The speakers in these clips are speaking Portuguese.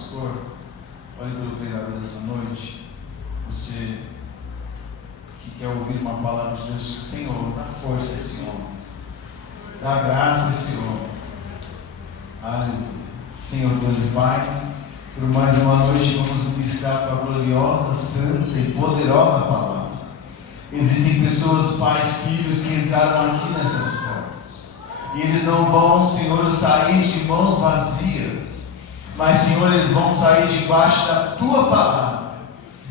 pastor, olhe pelo pregador dessa noite, você que quer ouvir uma palavra de Deus, Senhor, dá força a esse homem, dá graça a esse homem. Aleluia. Senhor Deus e Pai, por mais uma noite vamos ministrar a tua gloriosa, santa e poderosa palavra. Existem pessoas, Pai, filhos que entraram aqui nessas portas, e eles não vão, Senhor, sair de mãos vazias, mas, Senhor, eles vão sair debaixo da tua palavra,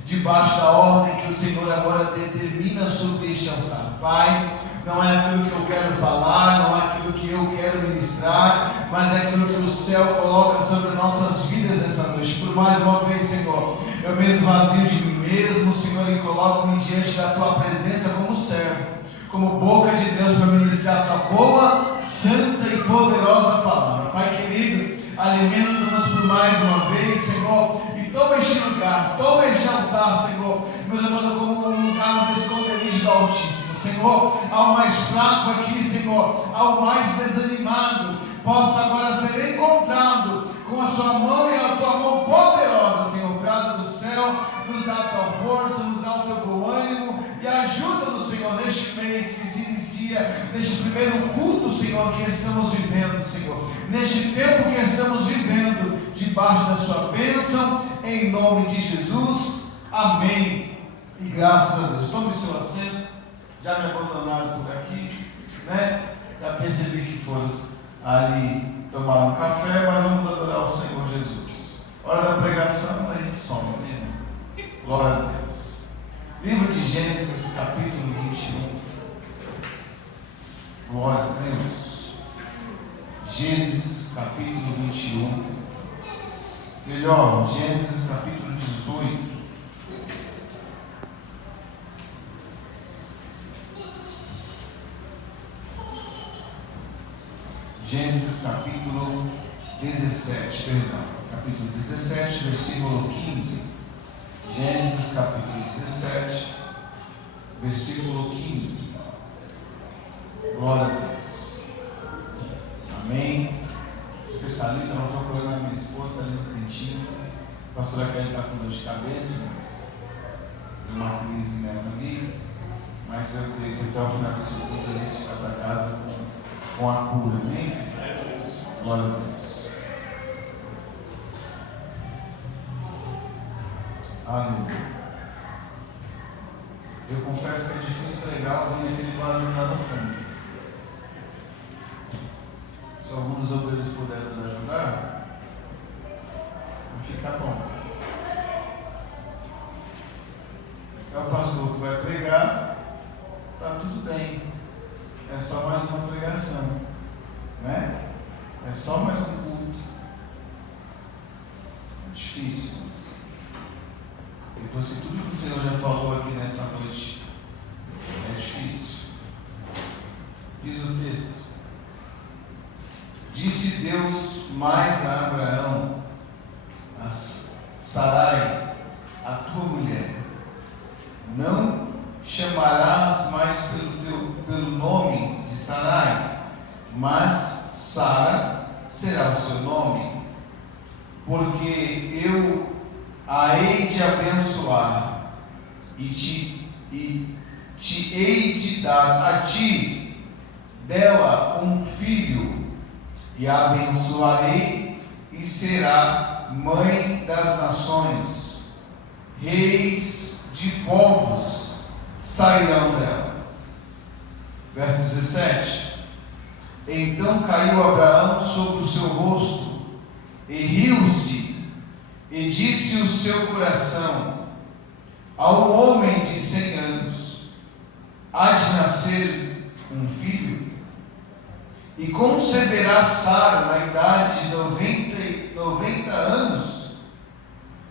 debaixo da ordem que o Senhor agora determina sobre este altar. Pai, não é aquilo que eu quero falar, não é aquilo que eu quero ministrar, mas é aquilo que o céu coloca sobre nossas vidas essa noite. Por mais uma vez, Senhor, eu me esvazio de mim mesmo, Senhor, e coloco-me diante da tua presença como servo, como boca de Deus para ministrar a tua boa, santa e poderosa palavra. Pai querido, alimenta-nos por mais uma vez, Senhor, e toma este lugar, toma este altar, Senhor, me levando como um lugar de esconderijo do Altíssimo. Senhor, ao mais fraco aqui, Senhor, ao mais desanimado, possa agora ser encontrado com a sua mão e a tua mão poderosa, Senhor, prata do céu, nos dá a tua força, nos dá o teu bom ânimo e ajuda-nos, Senhor, neste mês que se inicia, neste primeiro culto, Senhor, que estamos vivendo, Senhor, neste tempo que estamos vivendo, debaixo da sua bênção, em nome de Jesus, amém, e graças a Deus. Tome seu assento. Já me abandonaram por aqui, né? Já percebi que foram ali tomar um café, mas vamos adorar o Senhor Jesus. Hora da pregação, a gente some, né? Glória a Deus. Livro de Gênesis, capítulo 21. Glória a Deus. Gênesis, capítulo 21. Melhor, Gênesis, capítulo 18. Gênesis capítulo 17, perdão, capítulo 17, versículo 15. Gênesis capítulo 17, versículo 15. Glória a Deus. Amém. Você está ali, estava procurando a minha esposa ali no cantinho. A pastora Kelly está com dor de cabeça, mas uma crise nela ali. Mas eu creio que até o final desse culto a gente vai para casa com a cura, amém? Glória a Deus. Aleluia. Eu confesso que é difícil pregar ouvindo aquele barulho lá no fundo. Se alguns obreiros puderem nos ajudar, vai ficar bom. É o pastor que vai pregar, está tudo bem. É só mais uma pregação, né? É só mais um culto. É difícil, mas depois que tudo que o Senhor já falou aqui nessa noite é difícil. Diz o texto: disse Deus mais a Abraão, a Sarai, a tua mulher, não chamarás mais pelo nome de Sarai, mas Sara será o seu nome, porque eu a hei de abençoar e te hei de dar a ti dela um filho, e a abençoarei e será mãe das nações, reis de povos sairão dela. Verso 17. Então caiu Abraão sobre o seu rosto e riu-se, e disse o seu coração: ao homem de 100 anos há de nascer um filho, e conceberá Sara na idade de 90 anos.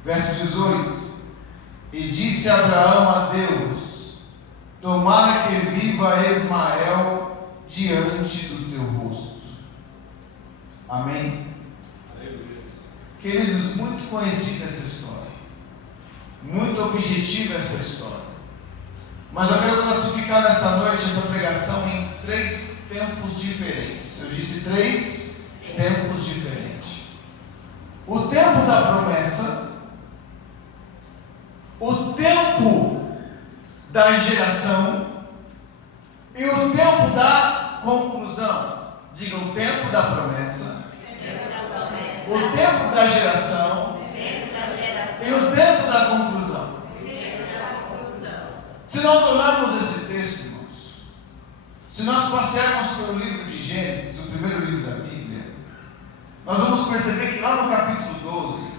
Verso 18. E disse Abraão a Deus: tomara que viva Ismael diante do teu rosto. Amém? Queridos, muito conhecida essa história, muito objetiva essa história, mas eu quero classificar nessa noite essa pregação em 3 tempos diferentes. Eu disse 3 tempos diferentes. o tempo da promessa, o tempo da geração e o tempo da conclusão. Diga, o tempo da promessa, o tempo da geração e o tempo da conclusão. Se nós olharmos esse texto, irmãos, se nós passearmos pelo livro de Gênesis, o primeiro livro da Bíblia, nós vamos perceber que lá no capítulo 12,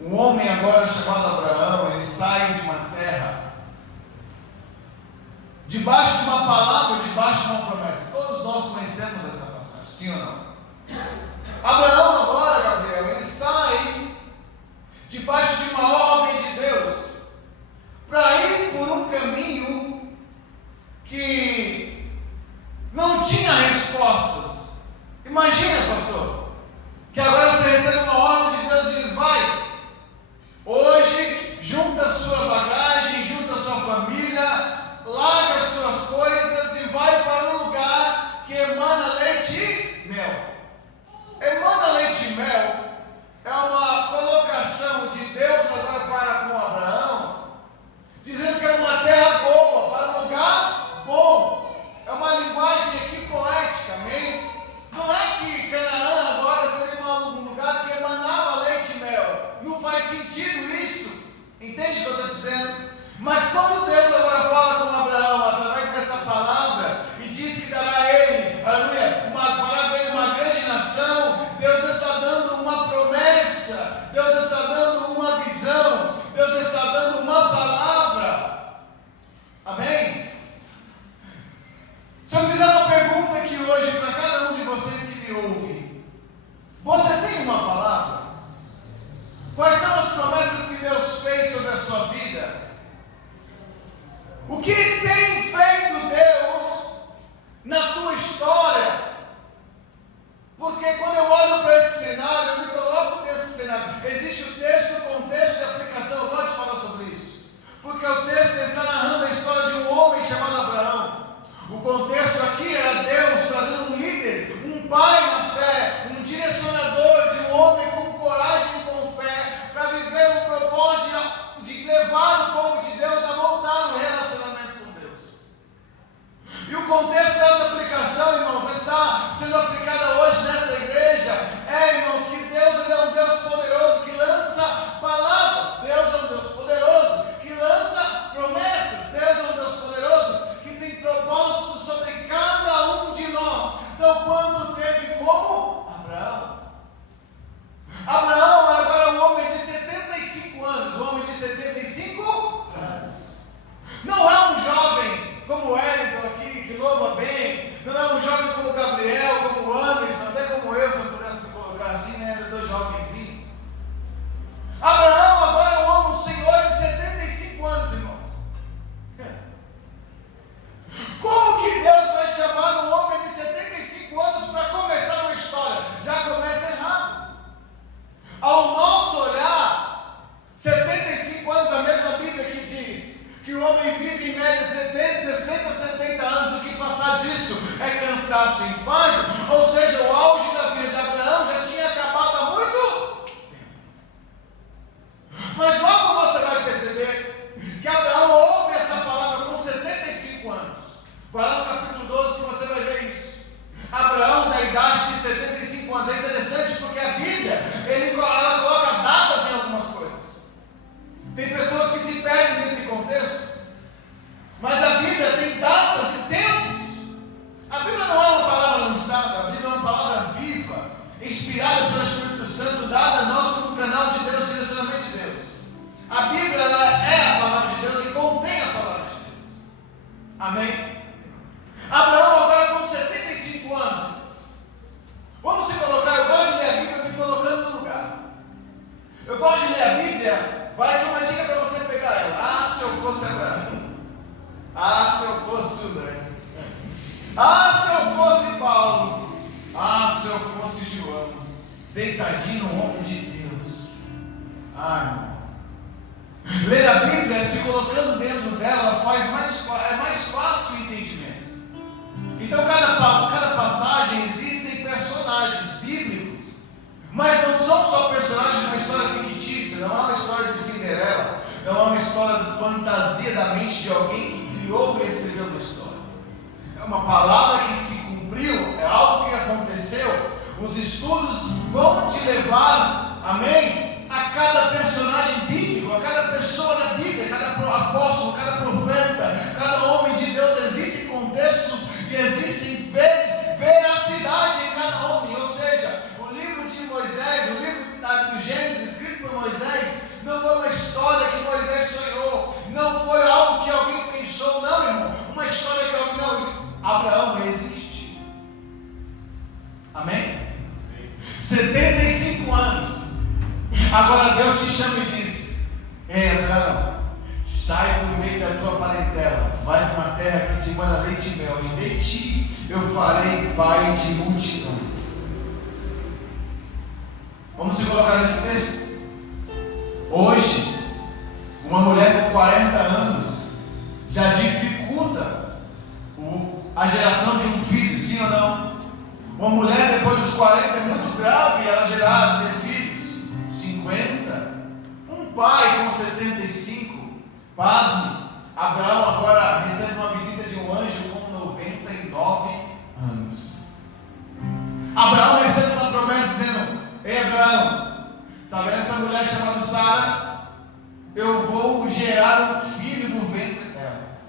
um homem agora chamado Abraão, ele sai de uma terra, debaixo de uma palavra, debaixo de uma promessa. Todos nós conhecemos essa passagem, sim ou não? Abraão agora, Gabriel, ele sai debaixo de uma ordem de Deus, para ir por um caminho que não tinha respostas. Imagina, pastor, que agora você recebe uma ordem de Deus e diz: vai, hoje, junta a sua bagagem, junta a sua família, larga as suas coisas e vai para um lugar que emana leite e mel. Emana leite e mel é uma colocação de Deus agora para com Abraão, dizendo que era uma terra boa, para um lugar bom. É uma linguagem aqui poética, amém? Não é que Canaã agora seria um lugar que emanava leite e mel. Não faz sentido isso. Entende o que eu estou dizendo? Mas quando Deus agora fala com Abraão através dessa palavra e diz que dará a ele, aleluia, fará dele uma grande nação, Deus está dando uma promessa, Deus está dando uma visão, Deus está dando uma palavra. Amém? Se eu fizer uma pergunta aqui hoje para cada um de vocês que me ouve, você tem uma palavra? Quais são as promessas que Deus fez sobre a sua vida? O que tem feito Deus na tua história? Porque quando eu olho para esse cenário, eu me coloco nesse cenário. Existe o texto, o contexto e a aplicação. Eu gosto de falar sobre isso, porque o texto está narrando a história de um homem chamado Abraão. O contexto aqui era Deus trazendo um líder, um pai na fé, um direcionador de um homem com coragem e com fé, para viver o propósito de levar o povo de Deus a voltar no relacionamento com Deus. E o contexto dessa aplicação, irmãos, está sendo aplicada hoje nessa igreja. Irmãos, que Deus ele é um Deus poderoso que lança palavras. Deus é um Deus poderoso que lança promessas. Deus é um Deus poderoso que tem propósitos sobre cada um de nós. Então, quando teve como Abraão. Abraão era agora um homem de 75 anos. Um homem de 75 anos. Não é um jovem como Wellington aqui, que louva bem. Não é um jovem como Gabriel, como Anderson, até como eu, se eu pudesse me colocar assim, né? Eu estou jovenzinho. Abraão agora é um senhor de 75 anos, irmãos. Como que Deus vai chamar um homem de 75 anos para começar uma história? Já começa errado. Ao nosso olhar, 75 anos, a mesma Bíblia que diz que o homem vive em média 60, 70 anos, o que passar disso é cansaço e enfado, ou seja, o auge da vida de Abraão já tinha acabado há muito tempo. Mas logo você vai perceber que Abraão ouve essa palavra com 75 anos. Vai lá no capítulo 12 que você vai ver isso. Abraão, da idade de 75 anos. É interessante porque a Bíblia, ela coloca datas em algumas coisas. Tem pessoas que se perdem nesse contexto, mas a Bíblia tem datas e tempos. A Bíblia não é uma palavra lançada, a Bíblia é uma palavra viva, inspirada pelo Espírito Santo, dada a nós como canal de Deus, direcionamento de Deus. A Bíblia ela é a palavra de Deus e contém a palavra de Deus. Amém? Abraão agora com 75 anos. Vamos se colocar, eu gosto de ler a Bíblia me colocando no lugar. Eu gosto de ler a Bíblia, vai ter uma dica para você pegar ela. Ah, se eu fosse Abraão. Ah, se eu fosse José. Ah, se eu fosse Paulo. Ah, se eu fosse João. Deitadinho no ombro de Deus. Ah, irmão. Ler a Bíblia, se colocando dentro dela, é mais fácil o entendimento. Então, cada passagem existem personagens bíblicos, mas não são só personagens história de fantasia da mente de alguém que criou e escreveu uma história. É uma palavra que se cumpriu, é algo que aconteceu. Os estudos vão te levar, amém, a cada personagem bíblico, a cada pessoa da Bíblia, cada apóstolo, cada profeta, cada homem de Deus. Existem contextos e existem veracidade em cada homem. Ou seja, o livro de Moisés, o livro do Gênesis, escrito por Moisés, não foi uma história que Moisés sonhou, não foi algo que alguém pensou, não, irmão, uma história que alguém não. Abraão existe. Amém? 75 anos. Agora Deus te chama e diz: ei, Abraão, sai do meio da tua parentela, vai para uma terra que te manda leite e mel, e de ti eu farei pai de multidões. Vamos se colocar nesse texto? Hoje, uma mulher com 40 anos já dificulta a geração de um filho, sim ou não? Uma mulher depois dos 40 é muito grave ela gerar, ter filhos. 50. Um pai com 75. Pasme, Abraão agora recebe uma visita de um anjo com 99 anos. Abraão recebe uma promessa dizendo: ei, Abraão, está vendo essa mulher chamada Sara? Eu vou gerar um filho no ventre dela.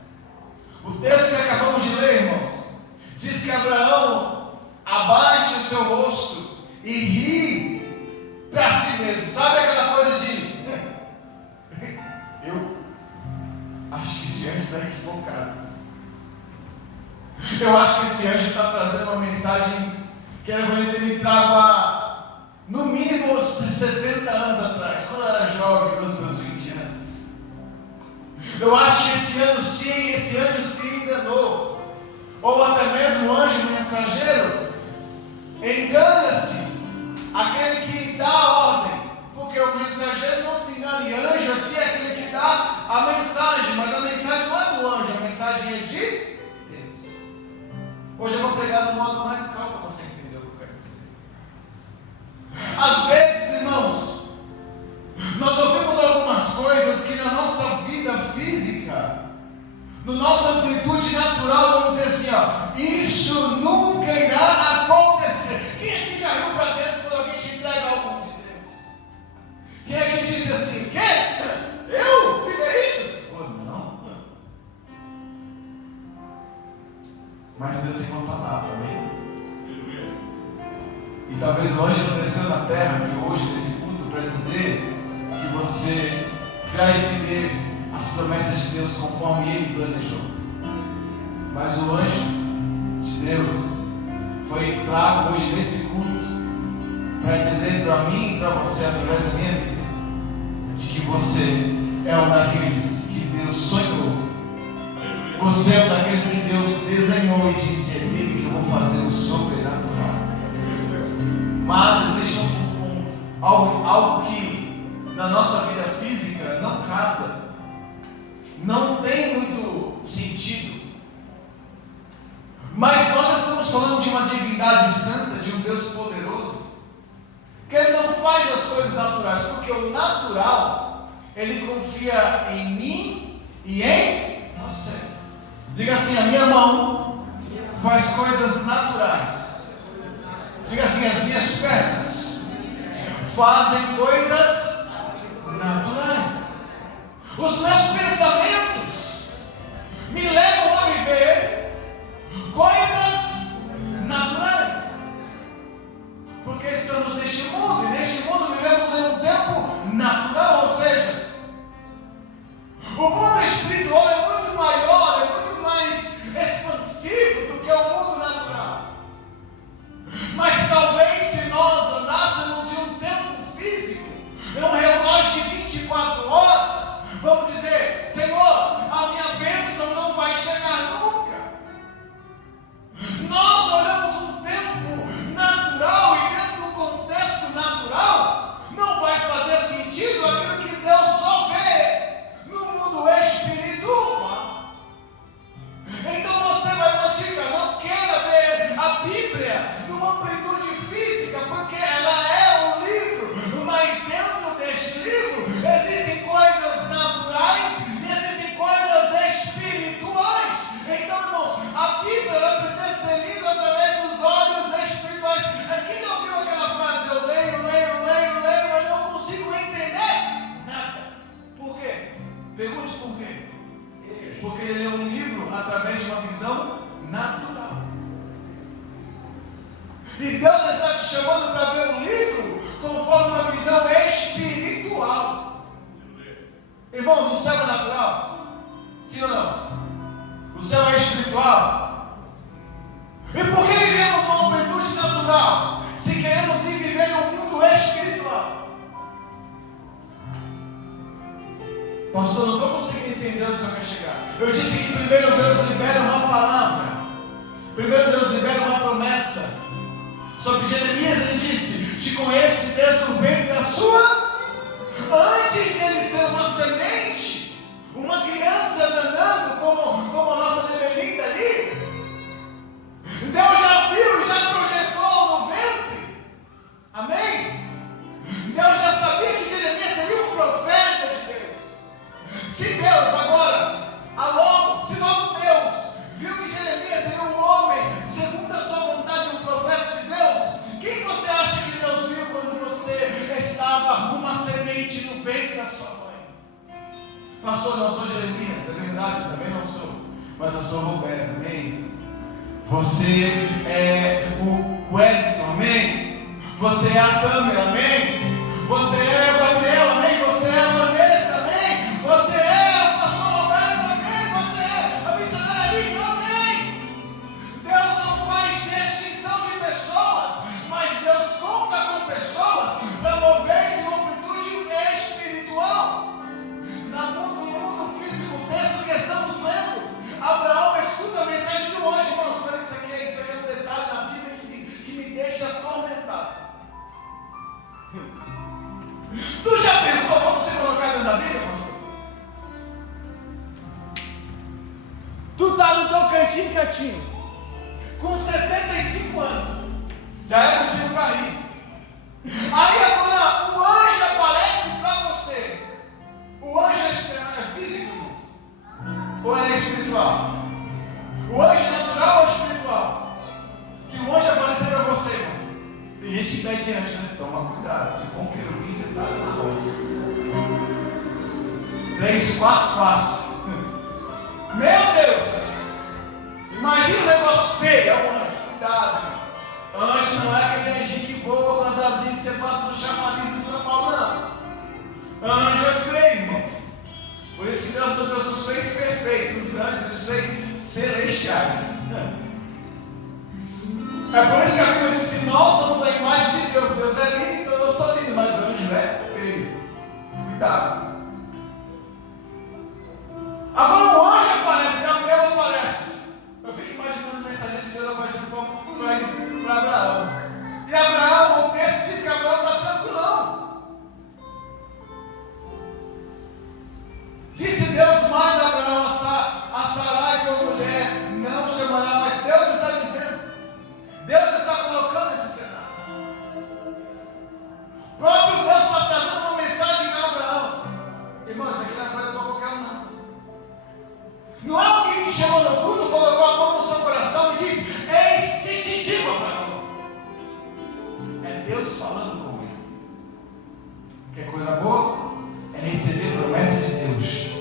O texto que acabamos de ler, irmãos, diz que Abraão abaixa o seu rosto e ri para si mesmo. Sabe aquela coisa de eu acho que esse anjo está equivocado. Eu acho que esse anjo está trazendo uma mensagem que era para ele ter me trago há no mínimo 70 anos atrás, quando eu era jovem, com os meus 20 anos. Eu acho que esse anjo se enganou. Ou até mesmo o anjo mensageiro engana-se, aquele que dá a ordem, porque o mensageiro não se engana, e anjo aqui é aquele que dá a mensagem, mas a mensagem não é do anjo, a mensagem é de Deus. Hoje eu vou pregar do modo mais calmo para você entender o que eu quero dizer. Às vezes, irmãos, nós ouvimos algumas coisas que na nossa vida física, no nossa amplitude natural, vamos dizer assim, ó, isso nunca irá acontecer. Quem aqui já riu para dentro quando alguém te entrega algo de Deus? Quem aqui disse assim: que? Eu? Que é isso? Oh, não. Mas Deus tem uma palavra, amém? E talvez o anjo não desceu na terra aqui hoje, nesse culto, para dizer que você vai viver as promessas de Deus conforme Ele planejou. Mas o anjo de Deus foi trago hoje nesse culto para dizer para mim e para você, através da minha vida, de que você é um daqueles que Deus sonhou. Você é um daqueles que Deus desenhou e disse: é nele que eu vou fazer o sobrenatural. Mas existe algo que na nossa vida física não casa, não tem muito sentido. Mas nós estamos falando de uma divindade santa, de um Deus poderoso, que Ele não faz as coisas naturais, porque o natural, Ele confia em mim e em você. Diga assim: a minha mão faz coisas naturais. Diga assim: as minhas pernas fazem coisas naturais. Os meus pensamentos me levam a viver coisas naturais. Porque estamos neste mundo, e neste mundo vivemos em um tempo natural, ou seja, o mundo espiritual é muito maior, é muito mais expansivo do que o mundo natural. Mas talvez se nós andássemos em um tempo físico, em um relógio de 24 horas, vamos dizer: Senhor, a minha bênção não vai chegar E Deus está te chamando para ver o livro conforme uma visão espiritual. Irmãos, o céu é natural? Sim ou não? O céu é espiritual? E por que vivemos uma amplitude natural se queremos ir viver em um mundo espiritual? Pastor, não estou conseguindo entender onde o senhor quer chegar. Eu disse que primeiro Deus libera uma palavra. Primeiro Deus libera uma promessa. Sobre Jeremias ele disse: te conheço desde o ventre da sua. Antes de ele ser uma semente, uma criança andando como a nossa Bebelinda ali, Deus já viu, já projetou no ventre. Amém? Deus já sabia que Jeremias seria um profeta de Deus. Se Deus agora, se logo Deus viu que Jeremias seria um homem segundo a sua vontade, um profeta de Deus, quem você acha que Deus viu quando você estava uma semente no ventre da sua mãe? Pastor, não sou Jeremias, é verdade, também não sou, mas eu sou Roberto, amém? Você é o Wellington, amém? Você é a Câmara, amém? Você é o Gabriel, amém? Você é a Vanessa, amém? Você é o pastor Roberto, amém? Você é a missionária Lívia, amém? Deus não faz distinção de pessoas, mas Deus conta com pessoas para mover-se em uma amplitude espiritual. No mundo físico, o texto que estamos lendo, Abraão escuta a mensagem do anjo. Irmãos, olha isso aqui é um detalhe na Bíblia que me deixa atormentado. Tu já pensou, vamos se colocar dentro da Bíblia, pastor? Tu está no teu cantinho, com 75 anos, já é motivo para rir. Aí agora o anjo aparece para você. O anjo é físico, irmãos? Ou é espiritual? O anjo é natural ou espiritual? Se o anjo aparecer para você, irmão, tem gente que pede anjo, né? Toma cuidado, se for um querubim, você está na roça. 3, 4 fácil. Meu Deus! Imagina um negócio feio, é um anjo, cuidado, irmão. Anjo não é aquele anjinho que voa com as asinhas que você passa no chamariz em São Paulo, não. Anjo é feio, irmão. Por isso que Deus nos fez perfeitos, os anjos nos fez celestiais. É por isso que a Bíblia diz que nós somos a imagem de Deus. Deus é lindo, então eu sou lindo, mas anjo é feio. Cuidado. Agora o anjo aparece, Gabriel aparece. Eu fico imaginando a mensagem de Deus aparecendo para Abraão. E Abraão, o texto diz que Abraão está tranquilão. Disse Deus mais a Abraão, a Sarai como mulher não chamará, mas Deus está dizendo, Deus está colocando esse cenário. O próprio Deus está trazendo uma mensagem a Abraão. Irmão, isso aqui não é coisa para qualquer um, não. Não é alguém que chegou no culto, colocou a mão no seu coração e disse: eis que te digo, Abraão. É Deus falando com ele. Quer coisa boa? É receber promessa de Deus.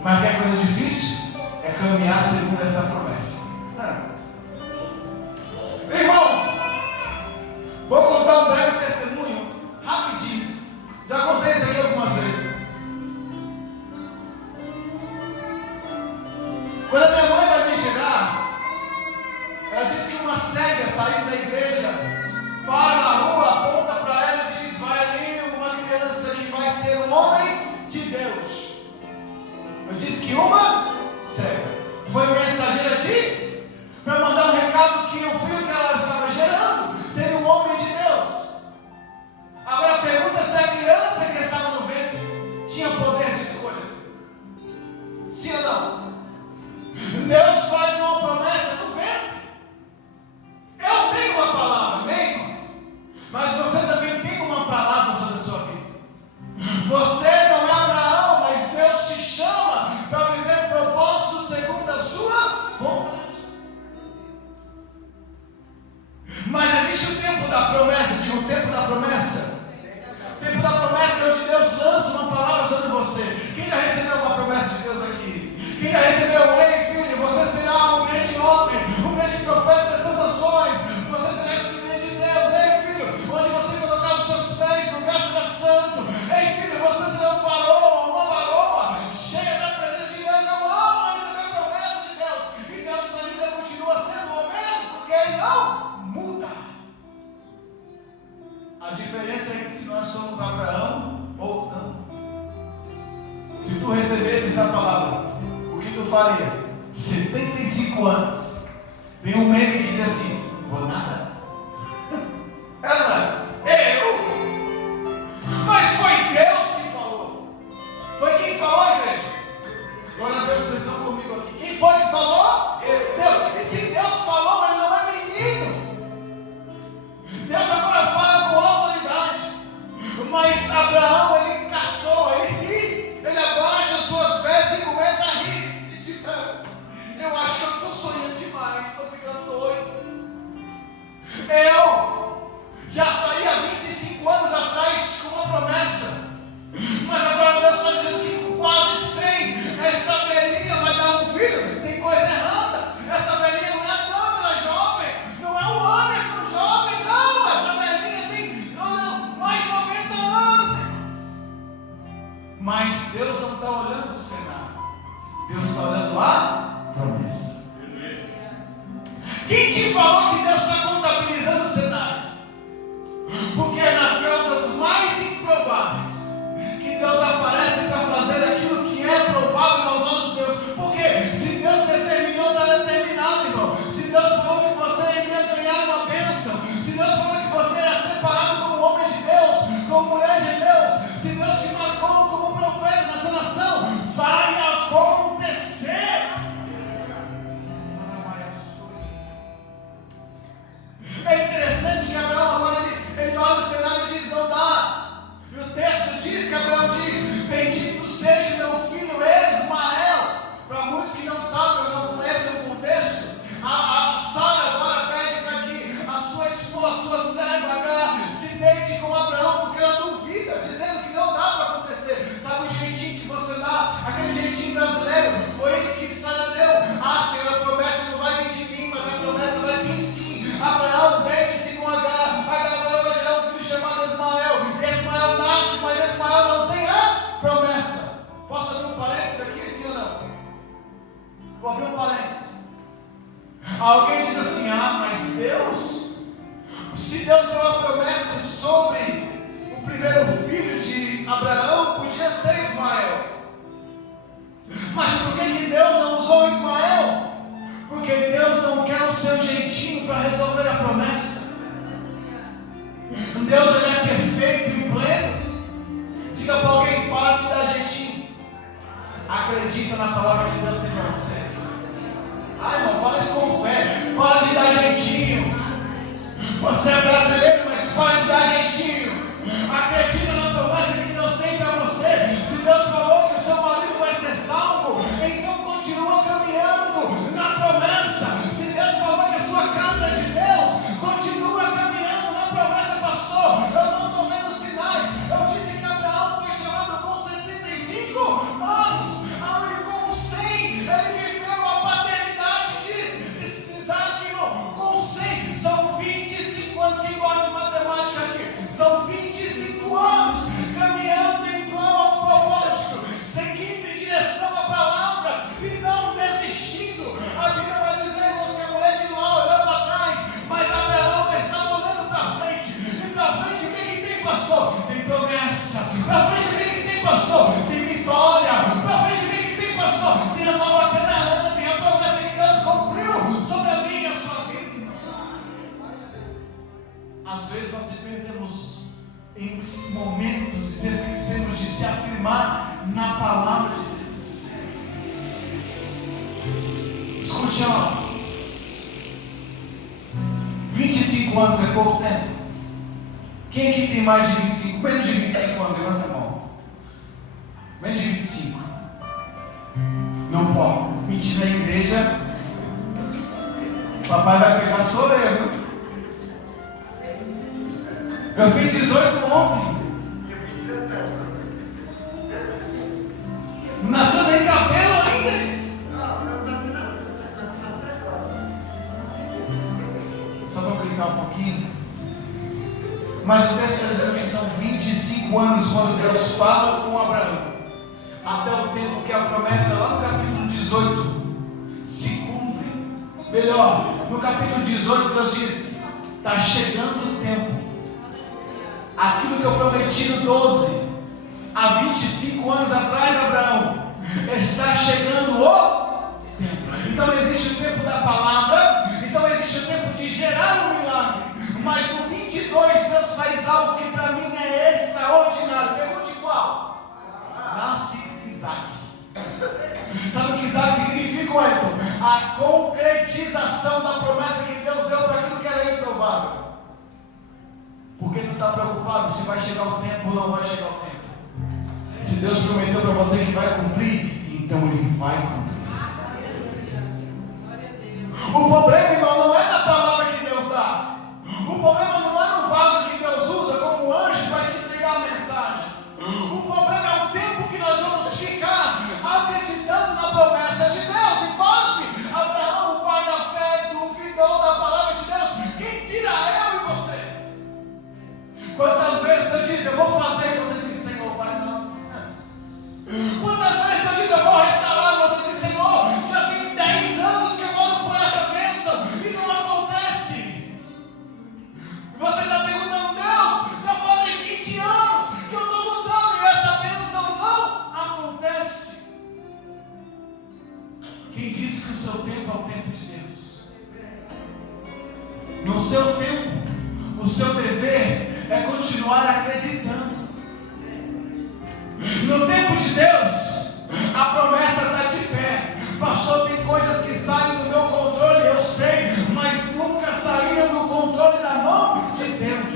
Mas quer coisa difícil? É caminhar segundo essa promessa. Irmãos, vou contar um breve testemunho, rapidinho. Já contei isso aqui algumas vezes. Quando a minha mãe vai me gerar, ela disse que uma cega saindo da igreja, para na rua, aponta para ela e diz: vai ali uma criança que vai ser um homem de Deus. Eu disse que uma cega foi mensageira para mandar um recado que o filho que ela estava gerando seria um homem de Deus. Agora pergunta se a criança que estava no ventre tinha poder de escolha. Sim ou não? Deus faz uma promessa no ventre. Eu tenho uma palavra, amém, irmãos? Mas você também tem uma palavra sobre a sua vida. Você não é Abraão, mas Deus te chama para viver propósito segundo a sua vontade. Mas existe o tempo da promessa, digo, o tempo da promessa. O tempo da promessa é onde Deus lança uma palavra sobre você. Quem já recebeu uma promessa de Deus aqui? Quem já recebeu? Ei, filho, você será um grande homem, um grande profeta dessas nações. Você faria? 75 anos. Tem um meme que diz assim: vou nada. Ela, eu? Mas foi Deus que falou. Foi quem falou, igreja? Glória a Deus, vocês estão comigo aqui. Quem foi que falou? Deus. E se Deus falou, ele não é menino. Deus agora fala com autoridade. Mas Abraão, ele caçou, ele abaixa as suas vestes e começa a rir. E diz: eu acho que eu estou sonhando demais, estou ficando doido. Eu já saí há 25 anos atrás com uma promessa. Mas agora Deus está dizendo que com quase 100, essa velhinha vai dar um filho. Tem coisa errada. Essa velhinha não é a Câmara jovem, não é o Anderson jovem, não. Essa velhinha tem mais de 90 anos. Mas Deus não está olhando o cenário. Deus está olhando a promessa. Quem te falou que Deus está contabilizando o cenário? Porque é nas causas mais improváveis que Deus aparece para fazer aquilo que é provável aos olhos de Deus. Porque se Deus determinou, está determinado, irmão. Se Deus falou que você iria ganhar uma bênção, se Deus falou que você era separado como homem de Deus, como mulher de Deus, se Deus te marcou como profeta nessa nação, vai acontecer. É interessante que Abraão agora ele olha o cenário e diz: não dá. E o texto diz que Abraão diz: bendito seja meu filho Ismael. Para muitos que não sabem ou não conhecem o contexto, a Sara agora pede para que a sua esposa, a sua serva Agar, se deite com Abraão, porque ela duvida, dizendo que não dá para acontecer. Sabe o jeitinho que você dá? Aquele jeitinho brasileiro. Foi isso que Sara deu. Ah, Senhor, a promessa não vai vir de mim, mas a promessa vai vir sim. Abraão deite-se com Agar. Agar agora vai gerar um filho chamado Ismael. Ismael nasce, mas Ismael não tem a promessa. Posso abrir um parênteses aqui, sim ou não? Vou abrir um parênteses. Alguém diz assim: mas Deus, se Deus deu a promessa sobre o primeiro filho de Abraão, podia ser Ismael. Mas por que Deus não usou Ismael? Porque Deus não quer o seu jeitinho para resolver a promessa. Deus ele é perfeito e pleno. Diga para alguém: para de dar jeitinho. Acredita na palavra que Deus tem para você. Irmão, fala isso com fé. Para de dar jeitinho. Você é brasileiro, mas para de dar jeitinho. Acredita na promessa que Deus tem para você. Se Deus falou que o seu marido vai ser salvo, então continua caminhando na promessa. Se Deus falou que a sua casa é de Deus, continua caminhando na promessa, pastor. Eu não estou vendo sinais. Eu disse que Abraão foi chamado com 75 anos. E com 100 ele viveu a paternidade de Isaac, irmão. Com 100 são 25 anos. Quem gosta de matemática aqui? São 25 anos caminhando em prol ao propósito, seguindo em direção à palavra e não desistindo. A Bíblia vai dizer, irmãos, que a mulher de Ló olhou para trás, mas Abraão estava olhando para frente. E para frente o que tem, pastor? Tem promessa. Para frente o que tem, pastor? Tem vitória. Para frente o que tem, pastor? Tem a nova Canaã, tem a promessa que Deus cumpriu sobre a minha e a sua vida. Às vezes nós se perdemos em momentos e esquecemos de se afirmar na palavra de Deus. Escute, ó. 25 anos é pouco tempo. Quem aqui tem mais de 25? Menos de 25 anos, levanta a mão. Menos de 25. Não pode. Mentir na igreja. Papai vai pegar sua orelha. Eu fiz 18 ontem. Eu fiz 17. Não nasceu nem cabelo ainda. Não, eu também não. Só para brincar um pouquinho. Mas o texto está dizendo que são 25 anos quando Deus fala com Abraão. Até o tempo que a promessa lá no capítulo 18 se cumpre. Melhor, no capítulo 18 Deus diz: está chegando o tempo. Aquilo que eu prometi no 12, há 25 anos atrás, Abraão, está chegando o Então existe o tempo da palavra, então existe o tempo de gerar um milagre. Mas no 22 Deus faz algo que para mim é extraordinário. Pergunte qual? Nasce Isaac. Sabe o que Isaac significa, Wellington? A concretização da promessa que Deus deu para aquilo que era improvável. Porque tu está preocupado se vai chegar o tempo ou não vai chegar o tempo. Se Deus prometeu para você que vai cumprir, então Ele vai cumprir. O problema, irmão, não é na palavra que Deus dá. O problema não é no vaso que Deus usa como anjo para te entregar a mensagem. O problema é o tempo que nós vamos ficar acreditando na promessa de Deus. E pasme, Abraão, o pai da fé, duvidou da palavra de Deus. Quem tira eu e você? Quantas vezes eu disse, eu vou fazer, e você diz, Senhor, vai não. Quantas vezes eu disse, eu vou restaurar, e você diz, Senhor, já tem 10 anos que eu oro por essa bênção e não acontece. Você está perguntando, Deus, já fazem 20 anos que eu estou lutando e essa bênção não acontece. Quem disse que o seu tempo é o tempo de Deus? No seu tempo, o seu dever é continuar acreditando. No tempo de Deus, a promessa está de pé. Pastor, tem coisas que saem do meu controle, eu sei, mas nunca saíram do controle da mão de Deus.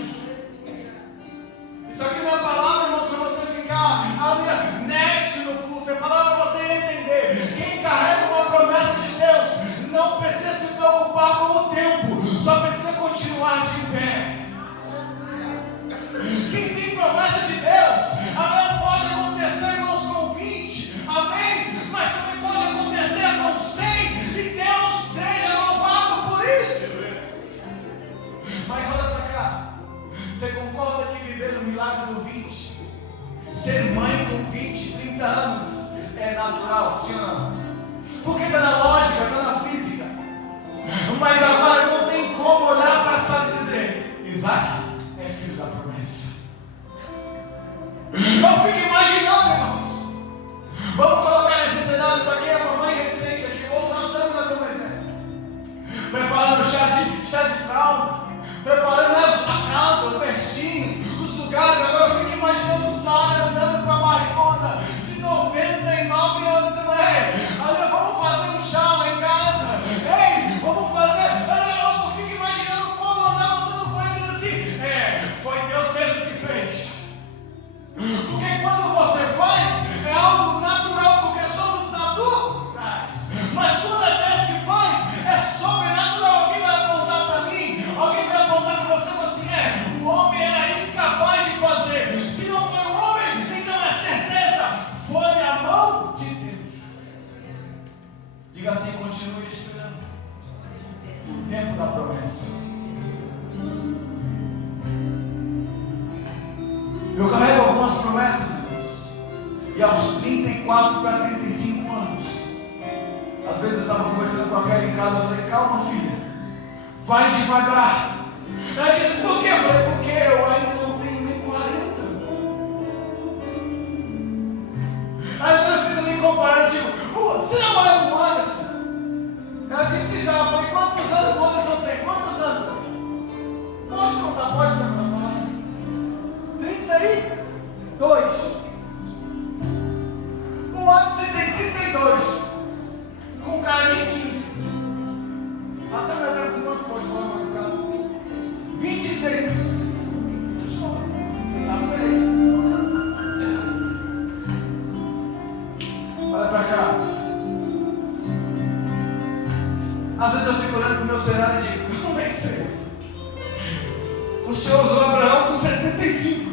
Isso aqui não é palavra, irmãos, para você ficar ali, nércio no culto. É palavra para você entender. Quem carrega uma promessa de Deus não precisa se preocupar com o tempo, só precisa continuar de pé. Quem tem promessa de Deus, amém, pode acontecer, irmãos, com 20, amém, mas também pode acontecer com 100, e Deus seja louvado por isso. Mas olha para cá, você concorda que viver o milagre no 20, ser mãe com 20, 30 anos é natural, sim ou não? Porque está na lógica, está na física. Mas agora não tem como olhar para essa e dizer, Isaac é filho da promessa. Eu fico imaginando, irmãos. Vamos colocar esse cenário para quem é mamãe recente aqui. Vou usar o Dami como exemplo. Preparando chá de fralda, preparando a casa, o bercinho, os lugares. Agora eu fico imaginando Sara andando com a barrigona de 99 anos. Olha, vamos fazer um chá lá em casa. Ei, vamos fazer. Eu fico imaginando o povo andando com ele assim. Foi Deus mesmo que fez. Porque quando você faz, é algo natural, porque somos naturais. Mas quando é Deus que faz, é sobrenatural. Alguém vai apontar para mim, alguém vai apontar para você e falar assim, o homem era incapaz de fazer. Se não foi o homem, então é certeza, foi a mão de Deus. Diga assim, continue esperando o tempo da promessa. Eu carrego algumas promessas, irmãos, e aos 34 para 35 anos, às vezes eu estava conversando com a Kelly em casa, eu falei, calma filha, vai devagar. Ela disse, por quê? Eu falei, porque eu ainda não tenho nem 40. Aí eu fico me comparando, eu digo, você já morreu com o Anderson? Ela disse, já. Eu falei, quantos anos o Anderson tem? Quantos anos? Pode contar, pode terminar falando. 32. O Anderson tem 32. Com cara de 15. Até meu tempo, quantos pode falar, meu cara? 26. Você tá bem? Olha pra cá. Às vezes eu fico olhando pro meu cenário e digo, como é que Senhor? O Senhor usou Abraão com 75.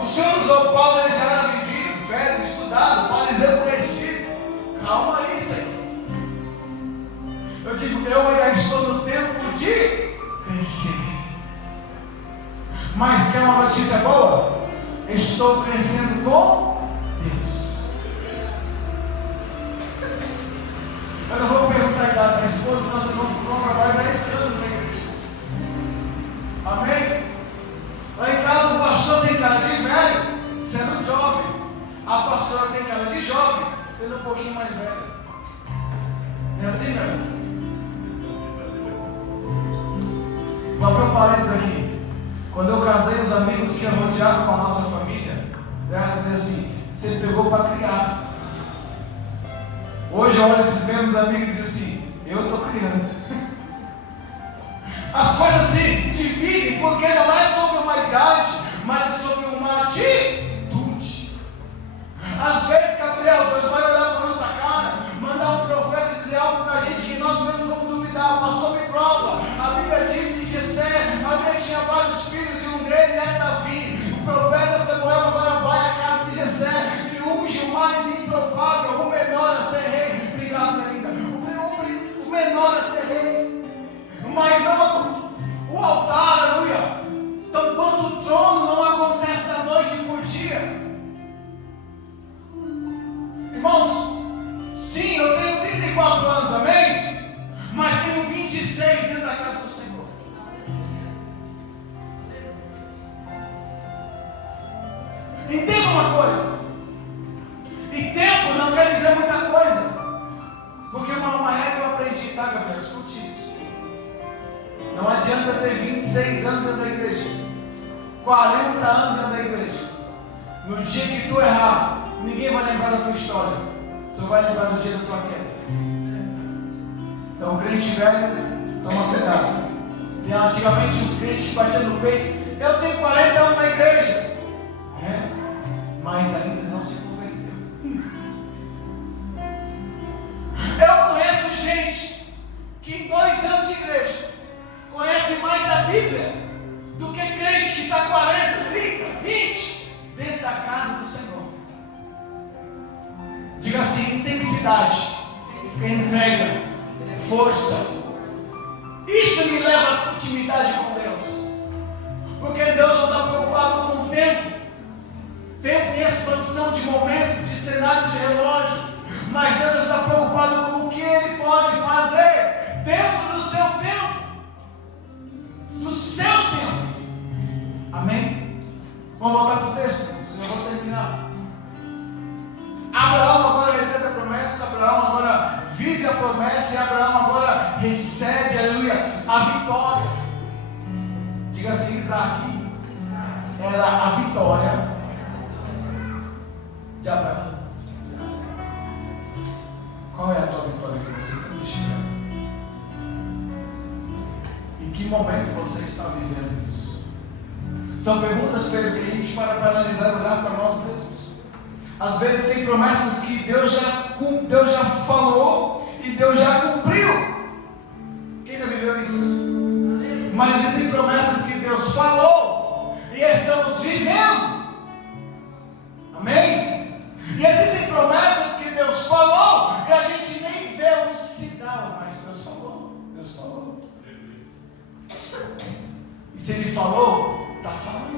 O Senhor usou Paulo, ele já era vivido, velho, estudado, fariseu conhecido. Calma aí, Senhor. Eu digo, eu ainda estou no tempo de crescer. Mas quer uma notícia boa? Estou crescendo com Deus. Eu não vou perguntar a idade da esposa, senão vocês vão acabar dar escândalo na igreja. Amém? Lá em casa o pastor tem cara de velho, sendo jovem. A pastora tem cara de jovem, sendo um pouquinho mais velha. Vou abrir um parênteses aqui. Quando eu casei, os amigos que rodeavam a nossa família, ela dizia assim: você pegou para criar. Hoje eu olho esses mesmos amigos e digo assim: eu estou criando. As coisas se dividem porque não é sobre uma idade, mas é sobre uma atitude. Às vezes, Gabriel, Deus vai olhar para a nossa cara, mandar um profeta dizer algo para a gente que nós mesmos vamos duvidar, mas sob prova. A Bíblia diz que Jessé, Davi tinha vários filhos e um deles era Davi. O profeta Samuel agora vai à casa de Jessé e unge o mais improvável, o menor a ser rei. Obrigado, minha linda. O menor a ser rei. Mas não o altar, aleluia. Então, quando o trono não acontece da noite por dia, irmãos, sim, eu tenho 34 anos, amém? Mas tenho 26 dentro da casa do Senhor. Entenda uma coisa. E tempo não quer dizer muita coisa. Porque uma regra eu aprendi, tá, Gabriel? Escute isso. Não adianta ter 26 anos dentro da igreja, 40 anos dentro da igreja. No dia que tu errar, ninguém vai lembrar da tua história. Só vai lembrar do dia da tua queda. Então, o crente velho, toma cuidado. E antigamente os crentes que batiam no peito: eu tenho 40 anos na igreja. Mas ainda não se converteu. Eu conheço gente que em 2 anos de igreja conhece mais da Bíblia do que crente que está 40, 30, 20 dentro da casa do Senhor. Diga assim: intensidade, entrega, força. Isso me leva à intimidade com Deus. Porque Deus não está preocupado com o tempo em expansão de momento, de cenário de relógio. Mas Deus está preocupado com o que Ele pode fazer dentro do seu tempo. Do seu tempo. Amém? Vamos voltar para o texto. Eu vou terminar. Abraão agora recebe a promessa. Abraão agora vive a promessa. E Abraão agora recebe, aleluia, a vitória. Diga assim: Isaac era a vitória de Abraão. Qual é a tua vitória que você tem que chegar? Em que momento você está vivendo isso? São perguntas peregrinas para analisar e olhar para nós mesmos. Às vezes tem promessas que Deus já falou e Deus já cumpriu. Quem já viveu isso? Mas existem promessas que Deus falou e estamos vivendo. Amém? E existem promessas que Deus falou e a gente nem vê o sinal, mas Deus falou. Deus falou. E se Ele falou, está falando.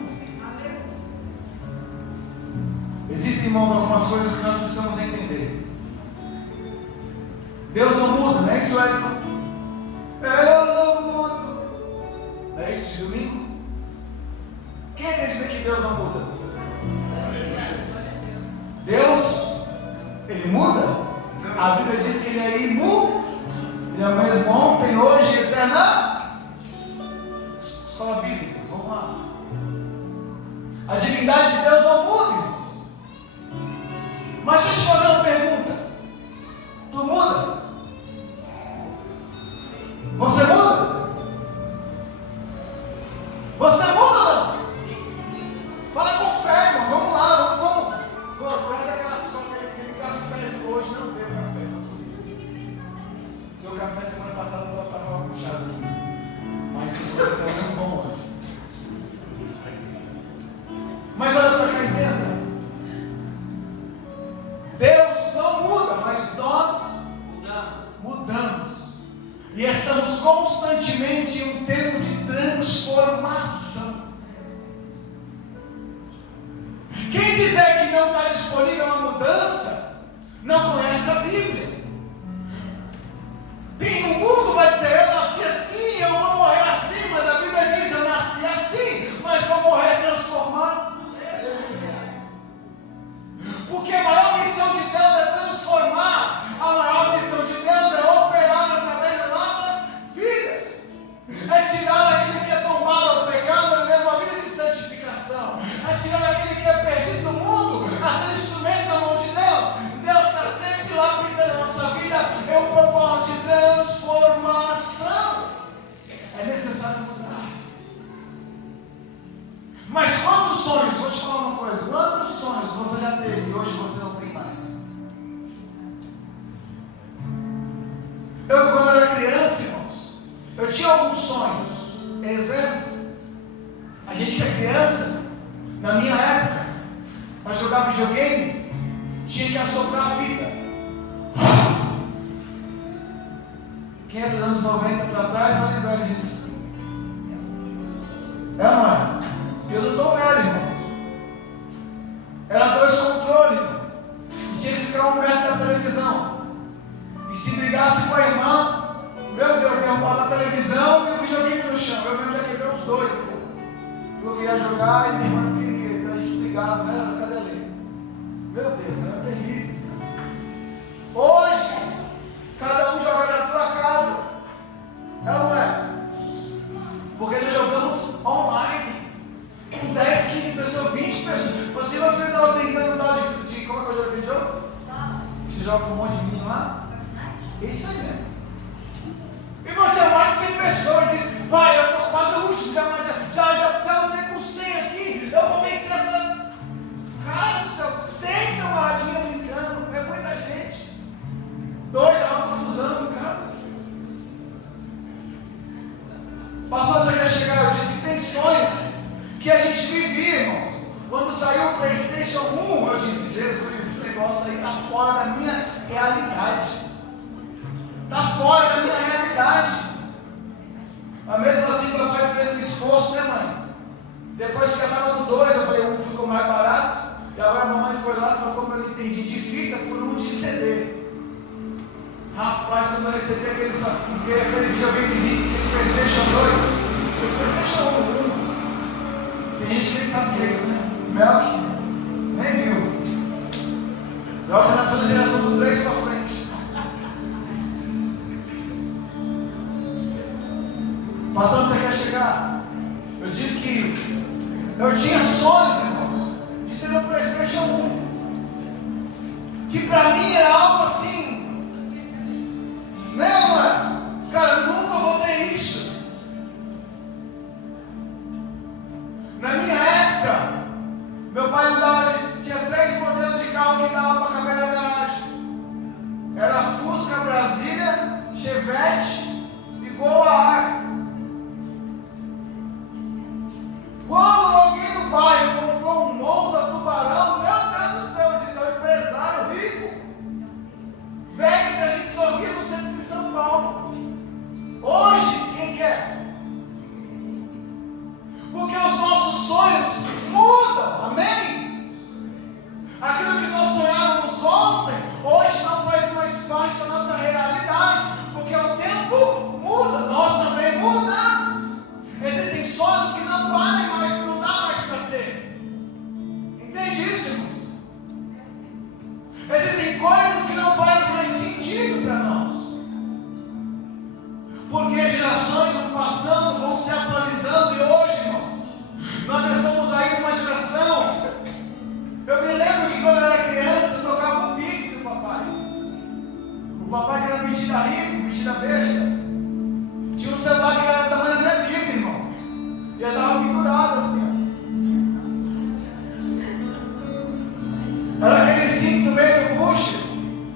Existem, irmãos, algumas coisas que nós precisamos entender. Deus não muda, não é isso, Elton? Eu não mudo. Não é isso de domingo? Quem acredita que Deus não muda? Deus, Ele muda? A Bíblia diz que Ele é imutável. Ele é o mesmo ontem, hoje e eterna. Escola bíblica, vamos lá. A divindade de Deus não muda, irmãos. Mas deixa eu te fazer uma pergunta. Tu muda? Você muda? Você muda ou não? Fala com fé, irmãos. Vamos lá, vamos. Traz aquela sopa, aquele café. Hoje não veio café, por isso. Seu café semana passada eu estava com chazinho. Mas se for, então é bom hoje. Mas olha para cá, entenda. Deus não muda, mas nós mudamos. E estamos constantemente em um tempo de transformação. Quem dizer que não está disponível uma mudança, não conhece a Bíblia. O mundo vai dizer: eu nasci assim, eu vou morrer assim, mas a Bíblia diz: eu nasci assim, mas vou morrer transformado. Porque a maior missão de Deus é transformar. A maior missão de Deus é operar através das nossas vidas. É tirar aquilo que é começaram a mudar. Mas quantos sonhos, vou te falar uma coisa, quantos sonhos você já teve e hoje você não tem mais? Eu, quando era criança, irmãos, eu tinha alguns sonhos. Exemplo, a gente que é criança, na minha época, para jogar videogame, tinha que assoprar a fita. Quem é dos anos 90 para trás vai lembrar disso. É, mano? Eu não estou velho, irmãos. Era 2 controles. E tinha que ficar um perto da televisão. E se brigasse com a irmã, meu Deus, derrubava a televisão e o videogame no chão. Eu mesmo já quebrei os 2, pô. Eu queria jogar e minha irmã não queria. Então a gente brigava, né? Cadê a lei? Meu Deus, era terrível. Hoje, cada um joga na tua casa. É ou não é? Porque nós jogamos online. Com 10, 15 pessoas, 20 pessoas. Outro dia meu filho estava brincando de como é que eu jogo aquele jogo? Você joga com um monte de menino lá? Isso aí mesmo. Irmão, tinha mais de 100 pessoas. Ele disse, pai, eu estou quase o último. Já lutei com 100 aqui. Eu vou vencer essa. Cara do céu, 100 camaradinhas brincando. É muita gente. Doido, é uma confusão em casa. Pastor, você quer chegar? Eu disse que tem sonhos que a gente vivia, irmãos. Quando saiu o PlayStation 1, eu disse, Jesus, esse negócio aí está fora da minha realidade. Está fora da minha realidade. Mas mesmo assim, meu pai fez um esforço, né, mãe? Depois que eu estava no 2, eu falei, um ficou mais barato. E agora a mamãe foi lá, trocou meu Nintendo de fita por um de CD. Rapaz, quando eu recebi aquele videogamezinho, aquele PlayStation 2, o PlayStation 1. Tem gente que nem sabe o que é isso, né? Melk, nem viu. Melk nasceu da geração do 3 para frente. Pastor, onde você quer chegar? Eu disse que eu tinha sonhos, irmãos, de ter um PlayStation 1. Que para mim era algo assim. Né, mano? Cara, eu nunca vou ter isso. Na minha época, meu pai andava tinha 3 modelos de carro que dava para caber na garagem. Era Fusca, Brasília, Chevette e Gol a ar. Quando alguém no bairro comprou um Monza Tubarão, meu Deus do céu, eu disse, é um empresário rico. Velho que a gente só via no centro de São Paulo. Hoje, quem quer? Porque os nossos sonhos mudam, amém? Aquilo que nós sonhávamos ontem, hoje não faz mais parte da nossa realidade, porque o tempo muda, nós também mudamos. Existem sonhos que não valem mais, não dá mais para ter. Entende isso, irmãos? Existem coisas que não fazem mais sentido para nós. Porque gerações vão passando, vão se atualizando e hoje, irmãos, nós já estamos aí numa geração. Eu me lembro que quando eu era criança, eu tocava o bico do papai. O papai que era metida rico, metida besta. Tinha um celular que era do tamanho da minha vida, irmão. E eu estava pendurado assim, ó. Era aquele cinto no meio do bucho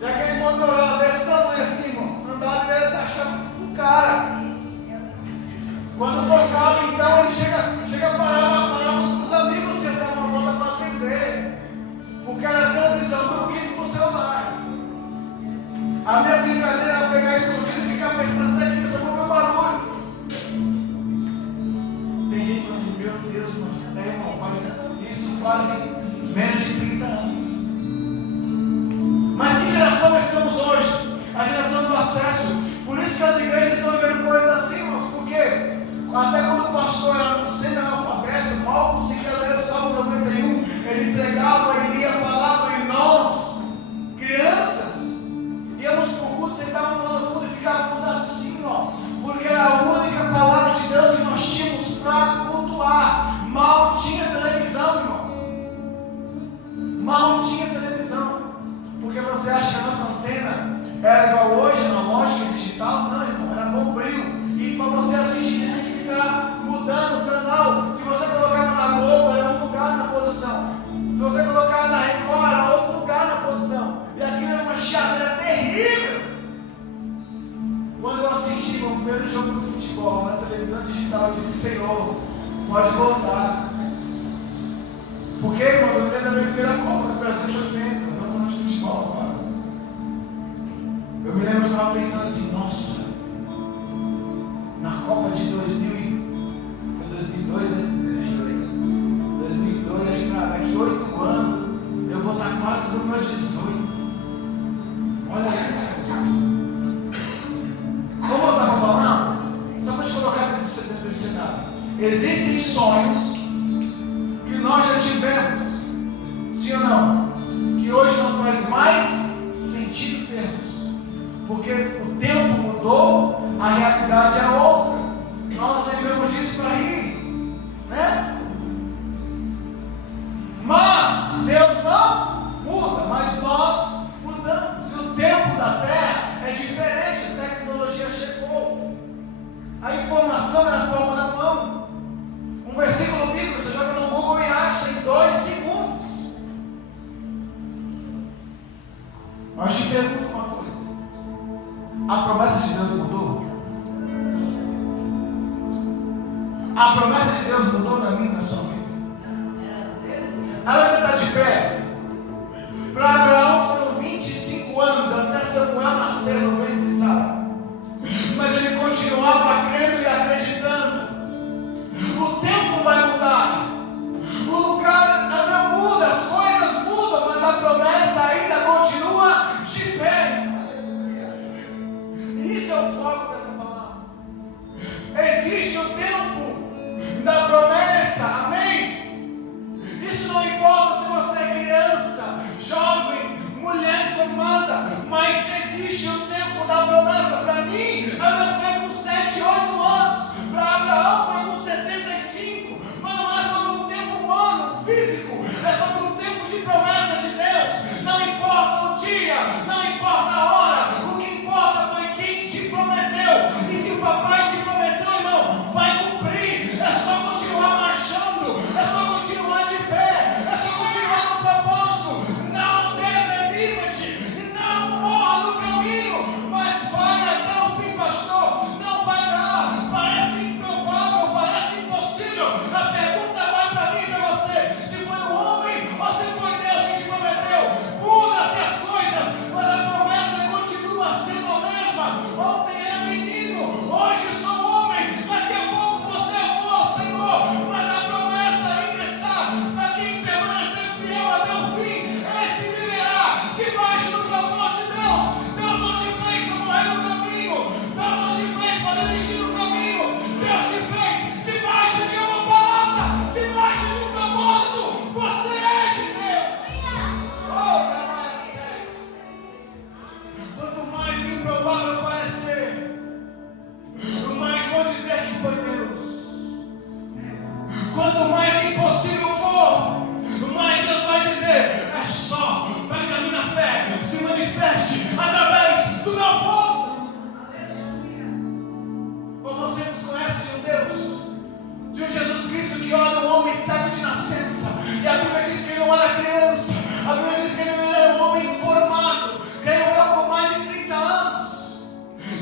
e aquele Motorola desse tamanho assim, irmão. Andava e ele se achava um cara. Quando tocava, então, ele chega a parar os amigos que estavam na volta para atender. Porque era a transição do bico para o celular. A minha brincadeira era pegar escondido e ficar perto da cidadinha só para ver o barulho. Tem gente que fala assim, meu Deus, mas irmão, isso fazem menos de 30 anos. Mas que geração nós estamos hoje? A geração do acesso. Por isso que as igrejas estão vendo coisas assim, irmãos. Por quê? Até quando o pastor era um semi-analfabeto, mal conseguia ler o Salmo 91, ele pregava e lia a palavra e nós, crianças, íamos para o culto, sentávamos lá no fundo e ficávamos assim, ó, porque era a única palavra de Deus que nós tínhamos para cultuar. Mal tinha televisão, irmãos. Mal tinha televisão. Porque você acha que a nossa antena era igual hoje, analógica, digital? Não, irmão, era bombril. E para você assistir, tinha que ficar quintal e disse: Senhor, pode voltar. Porque, irmão, eu lembro da minha primeira Copa do Brasil foi penta. Nós estamos falando de futebol agora. Eu me lembro que eu estava pensando assim: nossa, na Copa de 2002, né? 2002, acho que daqui 8 anos eu vou estar quase com meus 18. Olha isso. Vamos voltar para a palavra? Só para te colocar dentro desse cenário. Existem sonhos que nós já tivemos, sim ou não? Que hoje não faz mais sentido termos. Porque o tempo mudou, a realidade é outra. Nós lembramos disso para rir, né? Mas Deus não muda, mas nós mudamos. E o tempo da Terra é diferente, a tecnologia chegou. A informação é na palma da mão. Um versículo bíblico, você joga no Google e acha em 2 segundos. Mas eu te pergunto uma coisa: a promessa de Deus mudou? A promessa de Deus mudou na minha e na sua vida? Ela está de pé. Para Abraão foram 25 anos até Samuel nascer no ventre de Sara. Mas ele continuava crendo e acreditando. O tempo vai mudar. O lugar não muda, as coisas mudam, mas a promessa ainda continua de pé. Isso é o foco dessa palavra. Existe o tempo da promessa, amém? Isso não importa se você é criança, jovem, mulher formada, mas existe o tempo da promessa. Para mim, ela foi com 7, 8 anos, para Abraão foi com 75, mas não é sobre um tempo humano, físico, é sobre um tempo de promessa de Deus. Não importa o dia, não importa a hora, o que importa foi quem te prometeu. E se o papai te prometeu, irmão, vai cumprir. É só continuar marchando, é só continuar de pé, é só continuar no propósito. Não desanime-te, não morra no caminho, mas vai até o fim, pastor. Não vai dar, parece improvável, parece impossível. A pergunta vai para mim e para você: se foi o homem ou se foi Deus que te prometeu? Muda-se as coisas, mas a promessa continua sendo a mesma. Ontem era menino, hoje sou homem, daqui a pouco você é bom, Senhor, mas a promessa ainda está para quem permanecer fiel até o fim. Esse viverá debaixo do clamor de Deus. Deus não te fez para morrer no caminho, Deus não te fez para desistir no caminho, Deus te fez debaixo de uma palavra, debaixo de um propósito. Você é de Deus. Oh, quanto mais improvável parecer, mais vou dizer que foi Deus. Quanto mais impossível for, mais Deus vai dizer: é só para que a minha fé se manifeste através do meu povo. Ou você desconhece de um Deus, de um Jesus Cristo que olha um homem cego de nascença, e a Bíblia diz que ele não era criança, a Bíblia diz que ele era um homem formado, creio eu, por mais de 30 anos.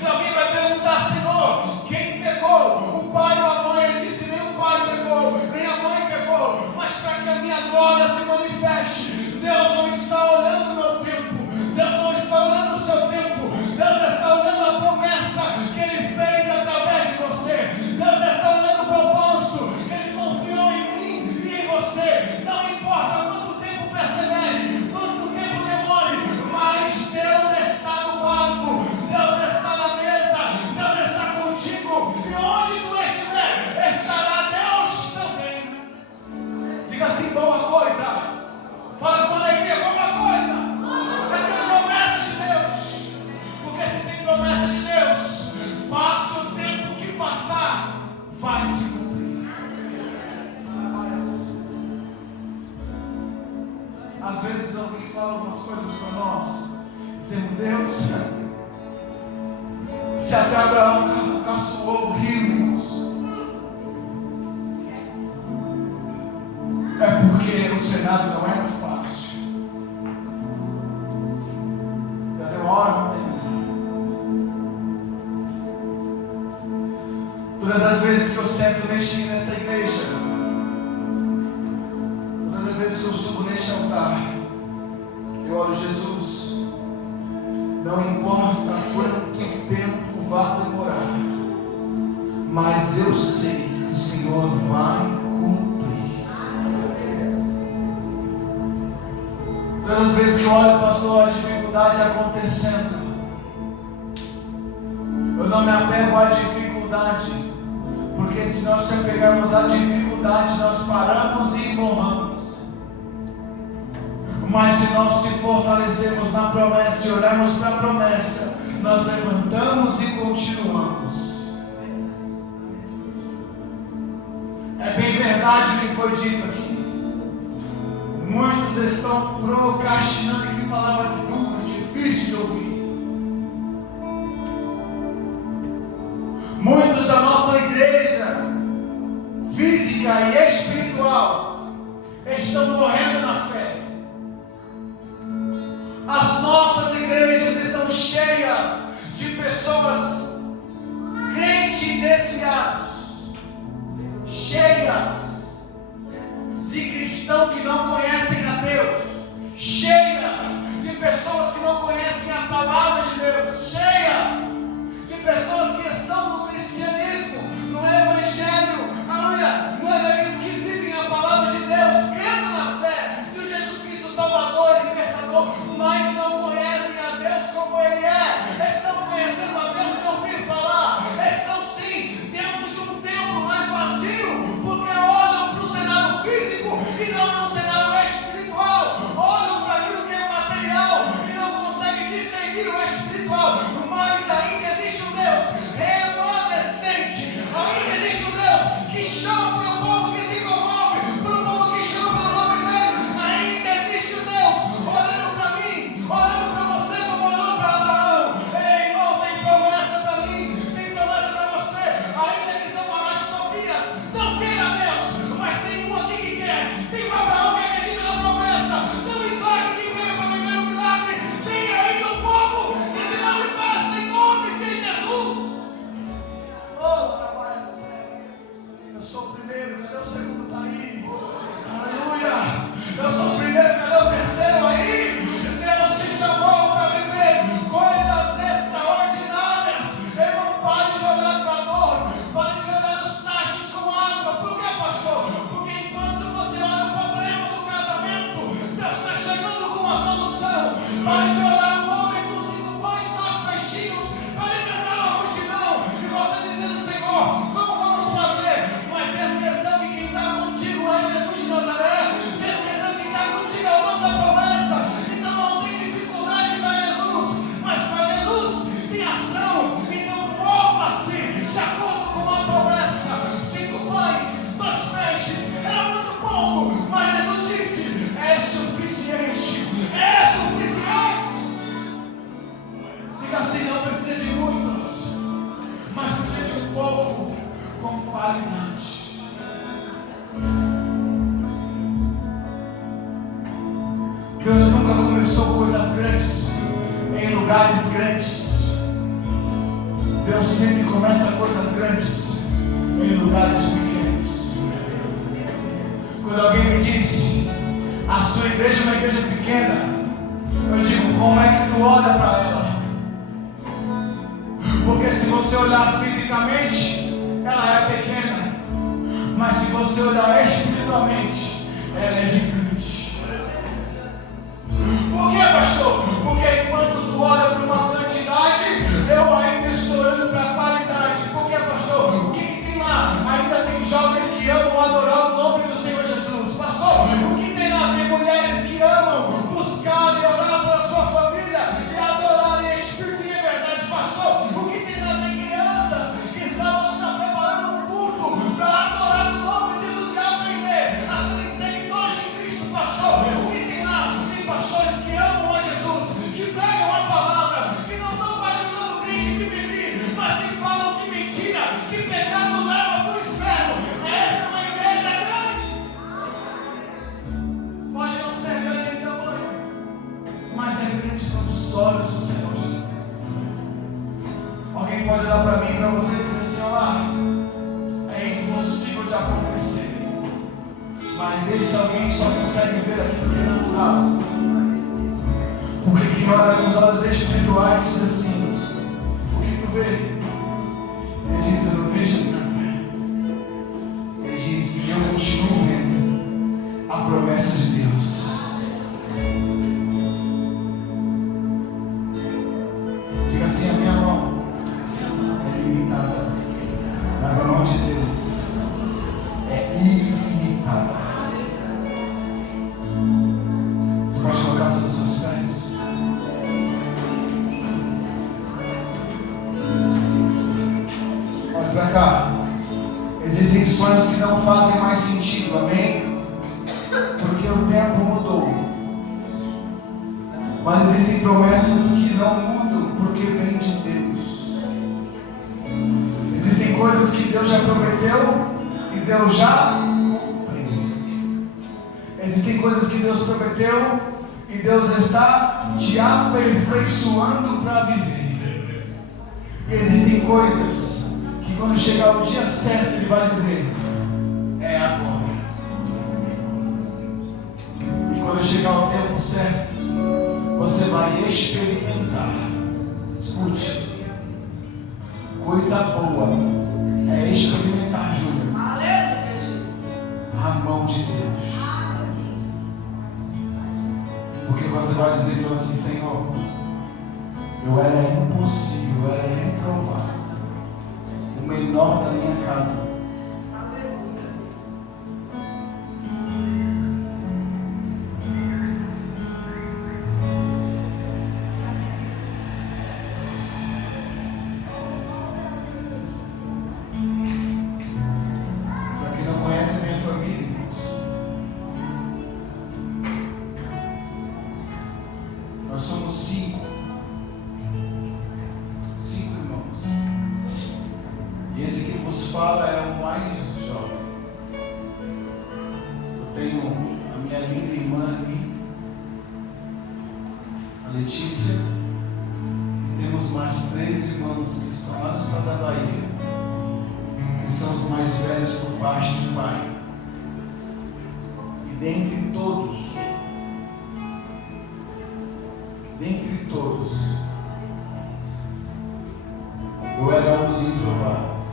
E alguém vai perguntar: Senhor, quem pegou? O pai ou a mãe? Ele disse: nem o pai pegou, nem a mãe pegou, mas para que a minha glória se manifeste. Deus não está olhando o meu tempo, Deus não está olhando o seu tempo, Deus está olhando a promessa que Ele fez através de você. Deus está olhando o propósito que Ele confiou em mim e em você. Não importa quanto tempo persevere, quanto tempo demore, mas Deus está no barco, Deus está na mesa, Deus está contigo, e onde tu estiver, estará Deus também. Diga assim: boa coisa. Fala com alegria: boa coisa. É ter promessa de Deus, porque se tem promessa de Deus, passa o tempo que passar, vai se cumprir. Às vezes alguém fala algumas coisas para nós, dizendo: Deus, se até Abraão caçoou o rio, irmãos, é porque o cenário não era fácil. Já deu uma hora, vamos terminar. Todas as vezes que eu sento nessa igreja, todas as vezes que eu subo neste altar, eu oro: Jesus, não importa quanto tempo vá demorar, mas eu sei que o Senhor vai cumprir. Todas as vezes que eu olho, pastor, a dificuldade acontecendo, eu não me apego à dificuldade, porque se nós se apegarmos à dificuldade, nós paramos e morramos. Mas se nós se fortalecermos na promessa e olharmos para a promessa, nós levantamos e continuamos. É bem verdade o que foi dito aqui. Muitos estão procrastinando. Que palavra dura, difícil de ouvir. Muitos da nossa igreja física e espiritual estão morrendo na fé. As nossas igrejas estão cheias de pessoas crentes desviados, cheias de cristãos que não conhecem a Deus, cheias de pessoas que não conhecem a palavra de Deus, cheias de pessoas que estão no cristianismo, no evangelho, aleluia, não é daqueles que vivem a palavra de Deus, crendo na fé de Jesus Cristo Salvador e Libertador, mas não conhecem a Deus como Ele é. Estão conhecendo a Deus de ouvir falar, estão sim dentro de um templo mais vazio, porque olham para o cenário físico e não no cenário espiritual, olham para aquilo que é material e não conseguem discernir o espiritual. Mas ainda existe um Deus remanescente, ainda existe um Deus que chama para o povo que se comove, para o povo que chama pelo nome dele. Ainda existe um Deus olhando para mim, olhando para você como olhou para Abraão. Ei, irmão, tem promessa para mim, tem promessa para você. Ainda que são as Tobias não queira Deus, mas tem um aqui que quer. Tem o Abraão que acredita na promessa, tem o Isaac que veio para viver o milagre, tem ainda o povo que se manifesta em nome de Jesus. Oh, trabalho sério. Eu sou o primeiro, cadê o segundo? Está aí. Aleluia. Eu sou o primeiro, cadê o terceiro aí? Deus te chamou para viver coisas extraordinárias. Irmão, pare de olhar para a dor, pare de olhar os tachos com água. Por que, pastor? Porque enquanto você olha o problema do casamento, Deus está chegando com a solução. Pare de olhar o homem com 5 pães e 2 peixinhos para alimentar a multidão. E você dizendo: Senhor, como vamos fazer? Mas se esqueceu que quem está contigo é Jesus de Nazaré. Se esqueceu que quem está contigo é o dono da promessa. Então não tem dificuldade para Jesus, mas para Jesus tem ação. Então mova-se de acordo com a promessa. 5 pães, 2 peixes, era muito pouco, mas Jesus disse: é suficiente, é suficiente. Diga assim: não precisa de muitos, mas precisa de um pouco com qualidade. Deus nunca começou coisas grandes em lugares grandes. Deus sempre começa coisas grandes em lugares pequenos. Quando alguém me disse: a sua igreja é uma igreja pequena, eu digo: como é que tu olha para ela? Porque se você olhar fisicamente, ela é pequena, mas se você olhar espiritualmente, ela é gigante. Por que, pastor? Porque enquanto tu olha para uma quantidade, eu ainda estou olhando para a qualidade. Por que, pastor? O que tem lá? Ainda tem jovens que amam adorar o nome do Senhor Jesus. Pastor, o que tem lá? Tem mulheres que amam buscar e orar pela sua família e adorar em espírito e em verdade. Pastor, o que tem lá? Tem crianças que sábado estão preparando um culto para adorar o nome de Jesus e aprender a serem seguidores de Cristo pode acontecer. Mas esse alguém só consegue ver aquilo que é natural. Porque quem olha com os olhos espirituais diz assim: o que tu vê? Ele diz: eu não vejo nada. Ele diz: eu continuo vendo a promessa de Deus. Diga assim: a minha mão é limitada, mas a mão de Deus é ilimitada. Você pode colocar sobre os seus pés? Olha para cá. Existem sonhos que não fazem mais sentido, amém? Porque o tempo mudou. Mas existem promessas que não mudam porque vêm de Deus. Existem coisas que Deus já prometeu e Deus já cumpriu. Existem coisas que Deus prometeu e Deus está te aperfeiçoando para viver. E existem coisas que quando chegar o dia certo Ele vai dizer: é agora. E quando chegar o tempo certo, você vai experimentar. Escute, coisa boa é experimentar, Júlia, a mão de Deus. Porque você vai dizer assim: Senhor, eu era impossível, eu era improvável, o menor da minha casa. Para quem não conhece a minha família, nós somos cinco irmãos. E esse que vos fala é o mais jovem. Eu tenho a minha linda irmã ali, a Letícia, e temos mais 3 irmãos que estão lá no estado da Bahia, que são os mais velhos por parte de pai. E dentre todos, eu era um dos improváveis.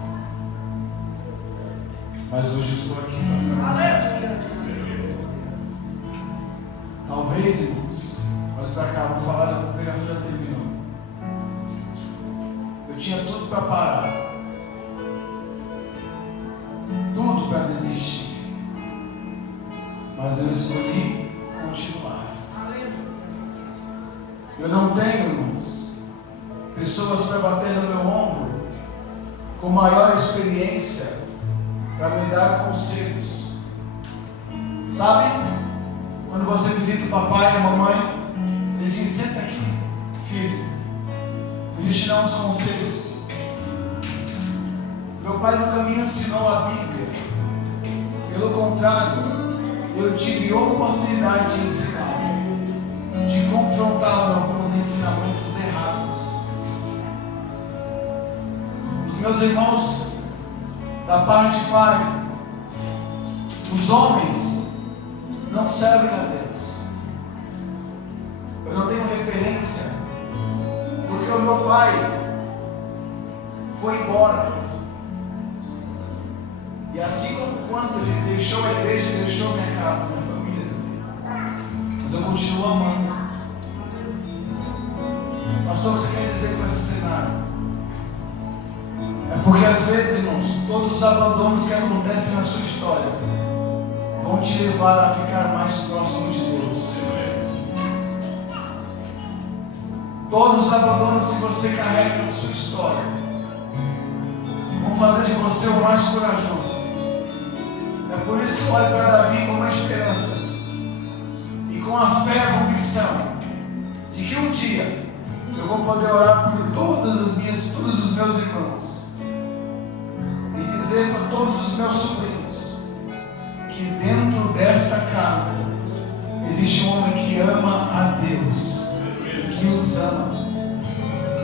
Mas hoje estou aqui fazendo a vontade. Talvez, irmãos, olha para cá, vou falar, a pregação já terminou. Eu tinha tudo para parar, tudo para desistir, mas eu escolhi continuar. Eu não tenho, irmãos, pessoas para bater no meu ombro com maior experiência para me dar conselhos. Sabe? Quando você visita o papai e a mamãe, ele diz: senta aqui, filho, a gente dá uns conselhos. Meu pai nunca me ensinou a Bíblia. Pelo contrário, eu tive oportunidade de ensinar, de confrontar alguns ensinamentos errados. Os meus irmãos da parte de pai, os homens não servem a Deus. Eu não tenho referência, porque o meu pai foi embora. E assim como quando ele deixou a igreja, ele deixou minha casa, minha família também. Mas eu continuo amando. Pastor, você quer dizer com esse cenário? É porque às vezes, irmãos, todos os abandonos que acontecem na sua história vão te levar a ficar mais próximo de Deus. Todos os abandonos que você carrega na sua história vão fazer de você o mais corajoso. É por isso que eu olho para Davi com uma esperança e com a fé e a convicção de que um dia eu vou poder orar por todos os meus irmãos e dizer para todos os meus sobrinhos que dentro desta casa existe um homem que ama a Deus e que os ama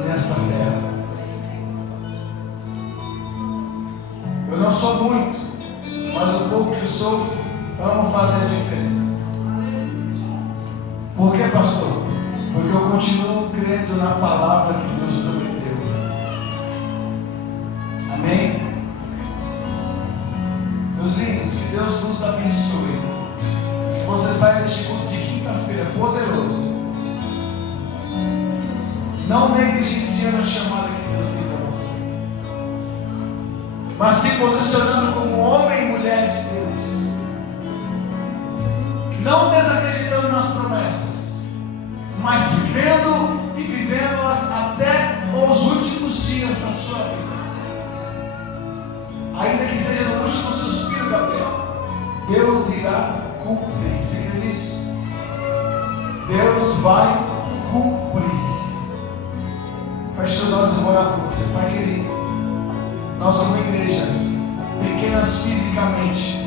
nesta terra. Eu não sou muito, mas o pouco que eu sou, amo fazer a diferença. Por que, pastor? Porque eu continuo crendo na palavra que Deus prometeu. Amém? Meus lindos, que Deus nos abençoe. Que você saia deste culto de quinta-feira poderoso, não negligenciando a chamada que Deus tem para você, mas se posicionando como homem e mulher de Deus, não desacreditando nas promessas, mas crendo e vivendo-las até os últimos dias da sua vida. Ainda que seja no último suspiro, Gabriel, Deus irá cumprir. Você crê nisso? Deus vai cumprir. Feche seus olhos e vou orar por você. Pai querido, nós somos uma igreja, pequenas fisicamente,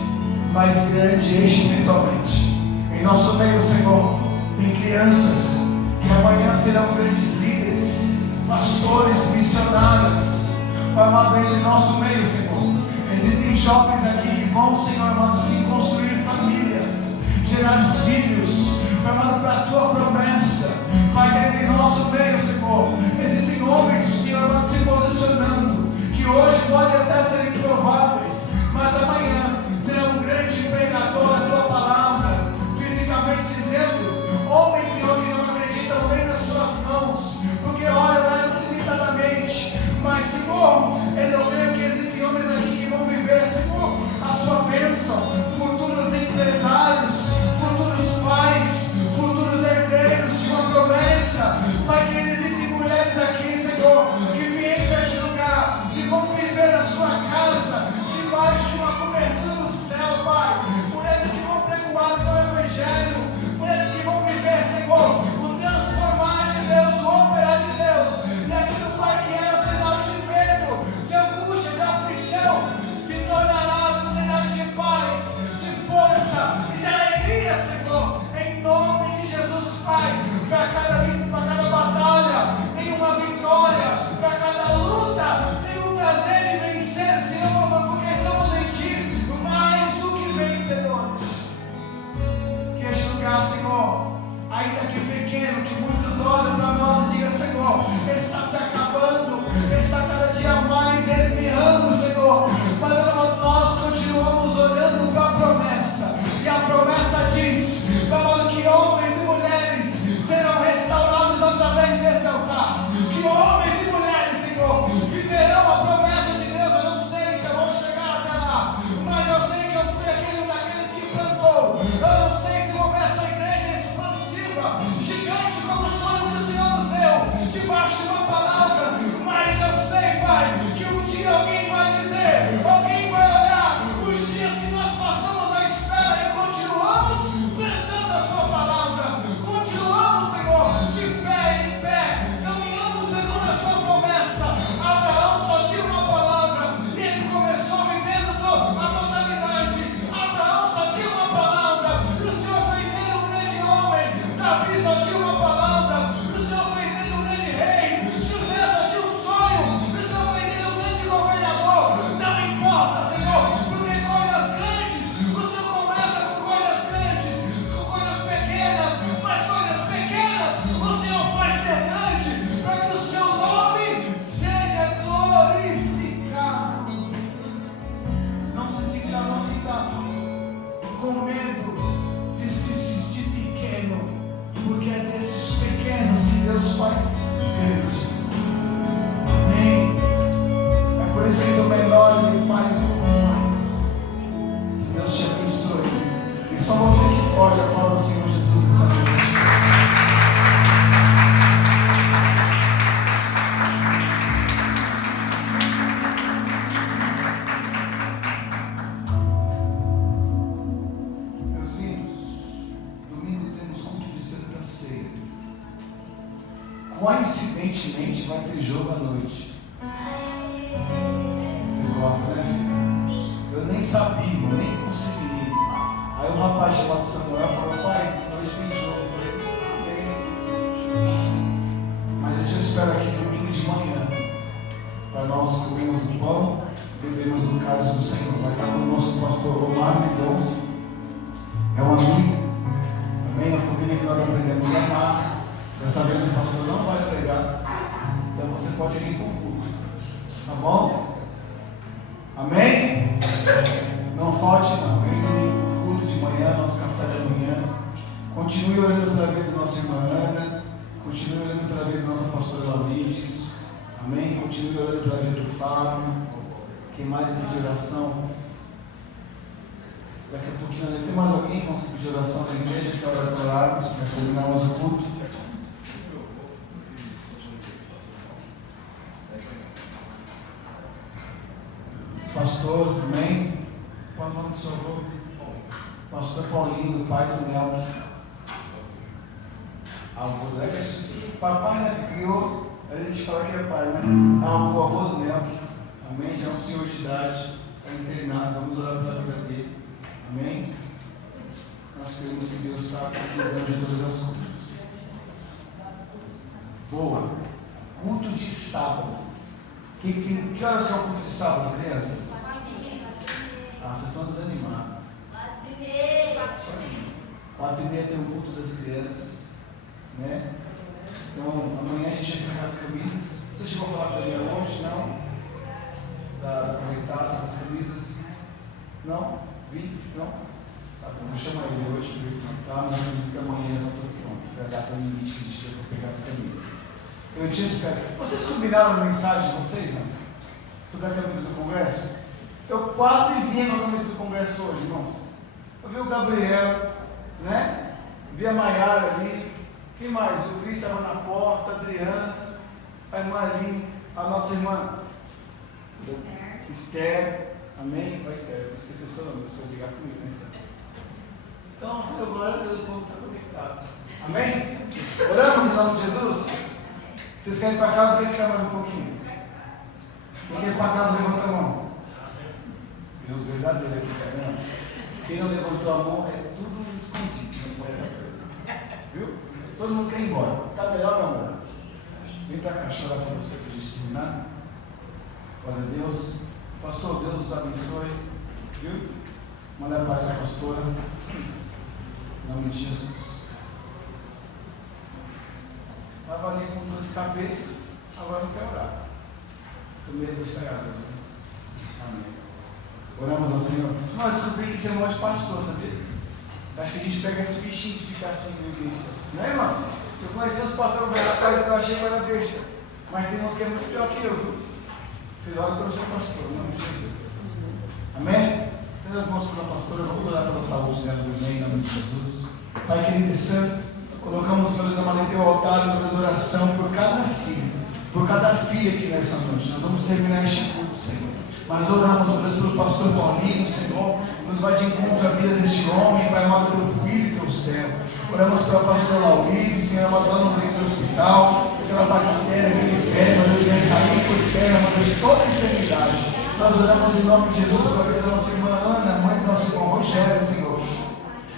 mas grande espiritualmente. Em nosso meio, Senhor, tem crianças que amanhã serão grandes líderes, pastores, missionários. Pai amado, em nosso meio, Senhor, existem jovens aqui que vão, Senhor amado, sim, construir famílias, gerar filhos, Pai amado, para a tua promessa. Pai querido, em nosso meio, Senhor, existem homens, Senhor amado, se posicionando, que hoje podem até ser improváveis, mas amanhã serão um grande pregador da tua palavra, fisicamente dizendo, homens, Senhor, que não acreditam nem nas suas mãos, porque olham mais limitadamente, mas, Senhor, eu creio que existem homens aqui que vão viver, Senhor, a sua bênção, futuros empresários, futuros pais, futuros herdeiros de uma promessa. Pai, que existem mulheres aqui, Senhor, que vêm para este lugar e vão viver na sua casa, debaixo de uma cobertura do céu, Pai. Mulheres que vão pregoar o teu evangelho, mulheres que vão viver, Senhor, o transformar de Deus, o operar de Deus, e aquilo, Pai, que era cenário de medo, de angústia, de aflição, se tornará um cenário de paz, de força e de alegria, Senhor, em nome de Jesus, Pai. Para cada batalha tem uma vitória, para cada luta tem um prazer de vencer, Senhor, porque somos em Ti mais do que vencedores. Que este lugar, Senhor, ainda que pequeno, que muitos olham para nós e digam, Senhor, está se acabando, está cada dia mais esmirrando, Senhor, mas nós continuamos olhando para a promessa, e a promessa diz, para que homens e mulheres serão restaurados através desse altar, que homens e mulheres, Senhor, viverão a promessa de Deus. Eu não sei se eu vou chegar até lá, mas eu sei que eu fui aquele daqueles que plantou. Eu não sei se vou ver essa igreja expansiva, gigante como o sonho que o Senhor nos deu, debaixo de uma palavra, mas eu sei, Pai, que um dia alguém vai dizer, alguém vai olhar os dias que nós passamos à espera e continuamos plantando a sua palavra, continuamos, Senhor, de fé em pé, caminhando segundo a sua promessa. Abraão só tinha uma palavra e ele começou vivendo a totalidade. Abraão só tinha uma palavra e o Senhor fez ele um grande homem. Davi só tinha uma palavra e o Senhor fez ele um grande rei. José só tinha um sonho e o Senhor fez ele um grande governador. Não importa, Senhor, porque coisas grandes, o Senhor começa com coisas grandes, com coisas pequenas, mas coisas pequenas o Senhor faz ser grande, para que o seu nome seja glorificado. Não se sinta com medo de se sentir pequeno, porque é desses pequenos que Deus faz grandes. Amém? É por isso que do menor Ele faz o maior. Que Deus te abençoe. E só você que pode aplaudir o Senhor Jesus essa noite. Meus lindos, domingo temos culto de Santa Ceia. Coincidentemente vai ter jogo à noite. Você gosta, né, filho? Eu nem sabia, eu nem consegui. Aí um rapaz chamado Samuel falou, pai, hoje tem jogo. Eu falei, amém. Mas eu te espero aqui domingo de manhã, para nós comermos o pão, bebermos o cálice do Senhor. Vai estar conosco o pastor pastor Omar Mendonça. É um amigo. Amém? A família que nós aprendemos a amar. Dessa vez o pastor não vai pregar. Então você pode vir com o culto. Tá bom? Amém? Não falte não. Vem no culto de manhã, nosso café da manhã. Continue orando pela vida da nossa irmã Ana. Continue orando pela vida da nossa pastora Laurides. Amém? Continue orando pela vida do Fábio. Quem mais pedir oração? Daqui a pouquinho tem mais alguém que consegue pedir oração na igreja, que hora de orarmos, para terminarmos o culto. Pastor, amém? Qual é o nome do seu avô? Pastor Paulinho, pai do Melk. Avô do Melk. Papai, né, criou, a gente fala que é pai, né? Avô do Melk. Amém? Já é um senhor de idade, está internado, vamos orar pela vida dele. Amém? Nós queremos que Deus está cuidando de todas as coisas. Boa. Culto de sábado. Que horas que é o culto de sábado, crianças? Ah, vocês estão desanimados. 4h30 tem o culto das crianças. Né? Então, amanhã a gente vai pegar as camisas. Você chegou a falar com a Daniela hoje? Não? Da conectada, das camisas? Não? Vi? Não? Tá bom, vou chamar ele hoje. Tá? Mas eu acredito que amanhã eu não estou pronto. Foi a data limite que a gente teve para pegar as camisas. Eu disse, cara, vocês combinaram a mensagem de vocês, não? Sobre a camisa do Congresso? Eu quase vi a camisa do Congresso hoje, irmãos. Eu vi o Gabriel, né? Vi a Maiara ali. Quem mais? O Cris estava na porta, a Adriana, a irmã Aline, a nossa irmã Esther. Amém? Vai, Esther, esqueci o seu nome, você vai ligar comigo, né, Esther? Então, glória a Deus, o povo está conectado. Amém? Oramos em nome de Jesus? Vocês querem ir para casa ou querem ficar mais um pouquinho? Quem quer ir para casa, levanta a mão. Deus verdadeiro aqui, tá vendo? Quem não levantou a mão é tudo escondido. Viu? Todo mundo quer ir embora. Tá melhor, meu amor? Vem para cá chorar para você para a gente terminar. Glória a Deus. Pastor, Deus nos abençoe. Viu? Manda a paz à pastora. Em nome de Jesus. Estava ali com dor de cabeça, agora não quer orar. Estou meio estragado. Né? Amém. Oramos ao Senhor. Não, eu descobri que isso é um monte de pastor, sabia? Acho que a gente pega esse bichinho de ficar assim meio besta. Não é, irmão? Eu conheci os pastores, rapaz, eu achei que era besta. Mas tem uns que é muito pior que eu, viu? Vocês oram pelo seu pastor, em nome de Jesus. Amém? Estenda as mãos para a pastora, vamos orar pela saúde dela também, em nome de Jesus. Pai querido e santo. Colocamos, Senhor Deus amado, em teu altar, Senhor Deus, oração por cada filha aqui nessa noite. Nós vamos terminar este culto, Senhor. Mas oramos, Senhor Deus, pelo pastor Paulinho, Senhor. Nos vai de encontro à vida deste homem, Pai amado, teu filho e teu servo. Oramos pela pastora Laurides, Senhor amado, lá no leito do hospital, pela bactéria, aquele pé, meu Deus, vem cair por terra, meu Deus, toda enfermidade. Nós oramos em nome de Jesus pela vida da nossa irmã Ana, mãe do nosso irmão Rogério, Senhor.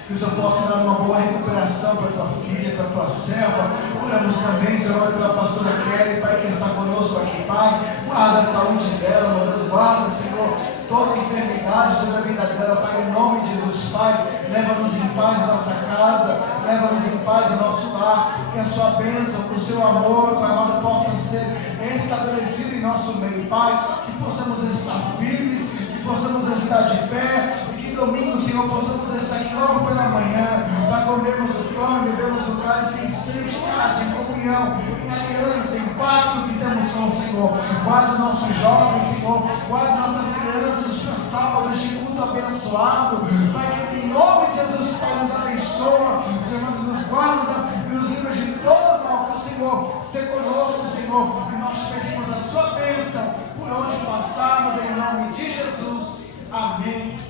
Que o Senhor possa dar uma boa recuperação para a tua filha, para a tua serva. Oramos também, Senhor, pela pastora Kelly, Pai, que está conosco aqui, Pai. Guarda a saúde dela, meu Deus, guarda, Senhor, toda enfermidade sobre a vida dela, Pai, em nome de Jesus, Pai. Leva-nos em paz à nossa casa, leva-nos em paz ao nosso lar. Que a sua bênção, que o seu amor, Pai amado, possa ser estabelecido em nosso meio, Pai. Que possamos estar firmes, que possamos estar de pé. Domingo, Senhor, possamos estar aqui logo pela manhã para comermos o pão, bebermos o cálice em santidade, em comunhão, em aliança, em pacto que temos com o Senhor. Guarda os nossos jovens, Senhor, guarda nossas crianças para sábado, este culto abençoado. Pai, que em nome de Jesus, Pai, nos abençoa, Senhor, nos guarda e nos livra de todo mal. Que o Senhor ser conosco, Senhor, e nós pedimos a sua bênção por onde passarmos, em nome de Jesus. Amém.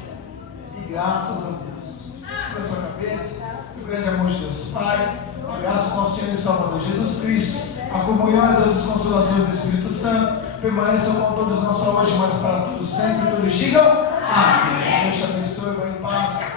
Graças a Deus. Com a sua cabeça, o grande amor de Deus Pai, a graça do nosso Senhor e Salvador Jesus Cristo, a comunhão e as consolações do Espírito Santo, permaneçam com todos nós hoje, mas para todos sempre. Todos digam amém. Deus te abençoe, vai em paz.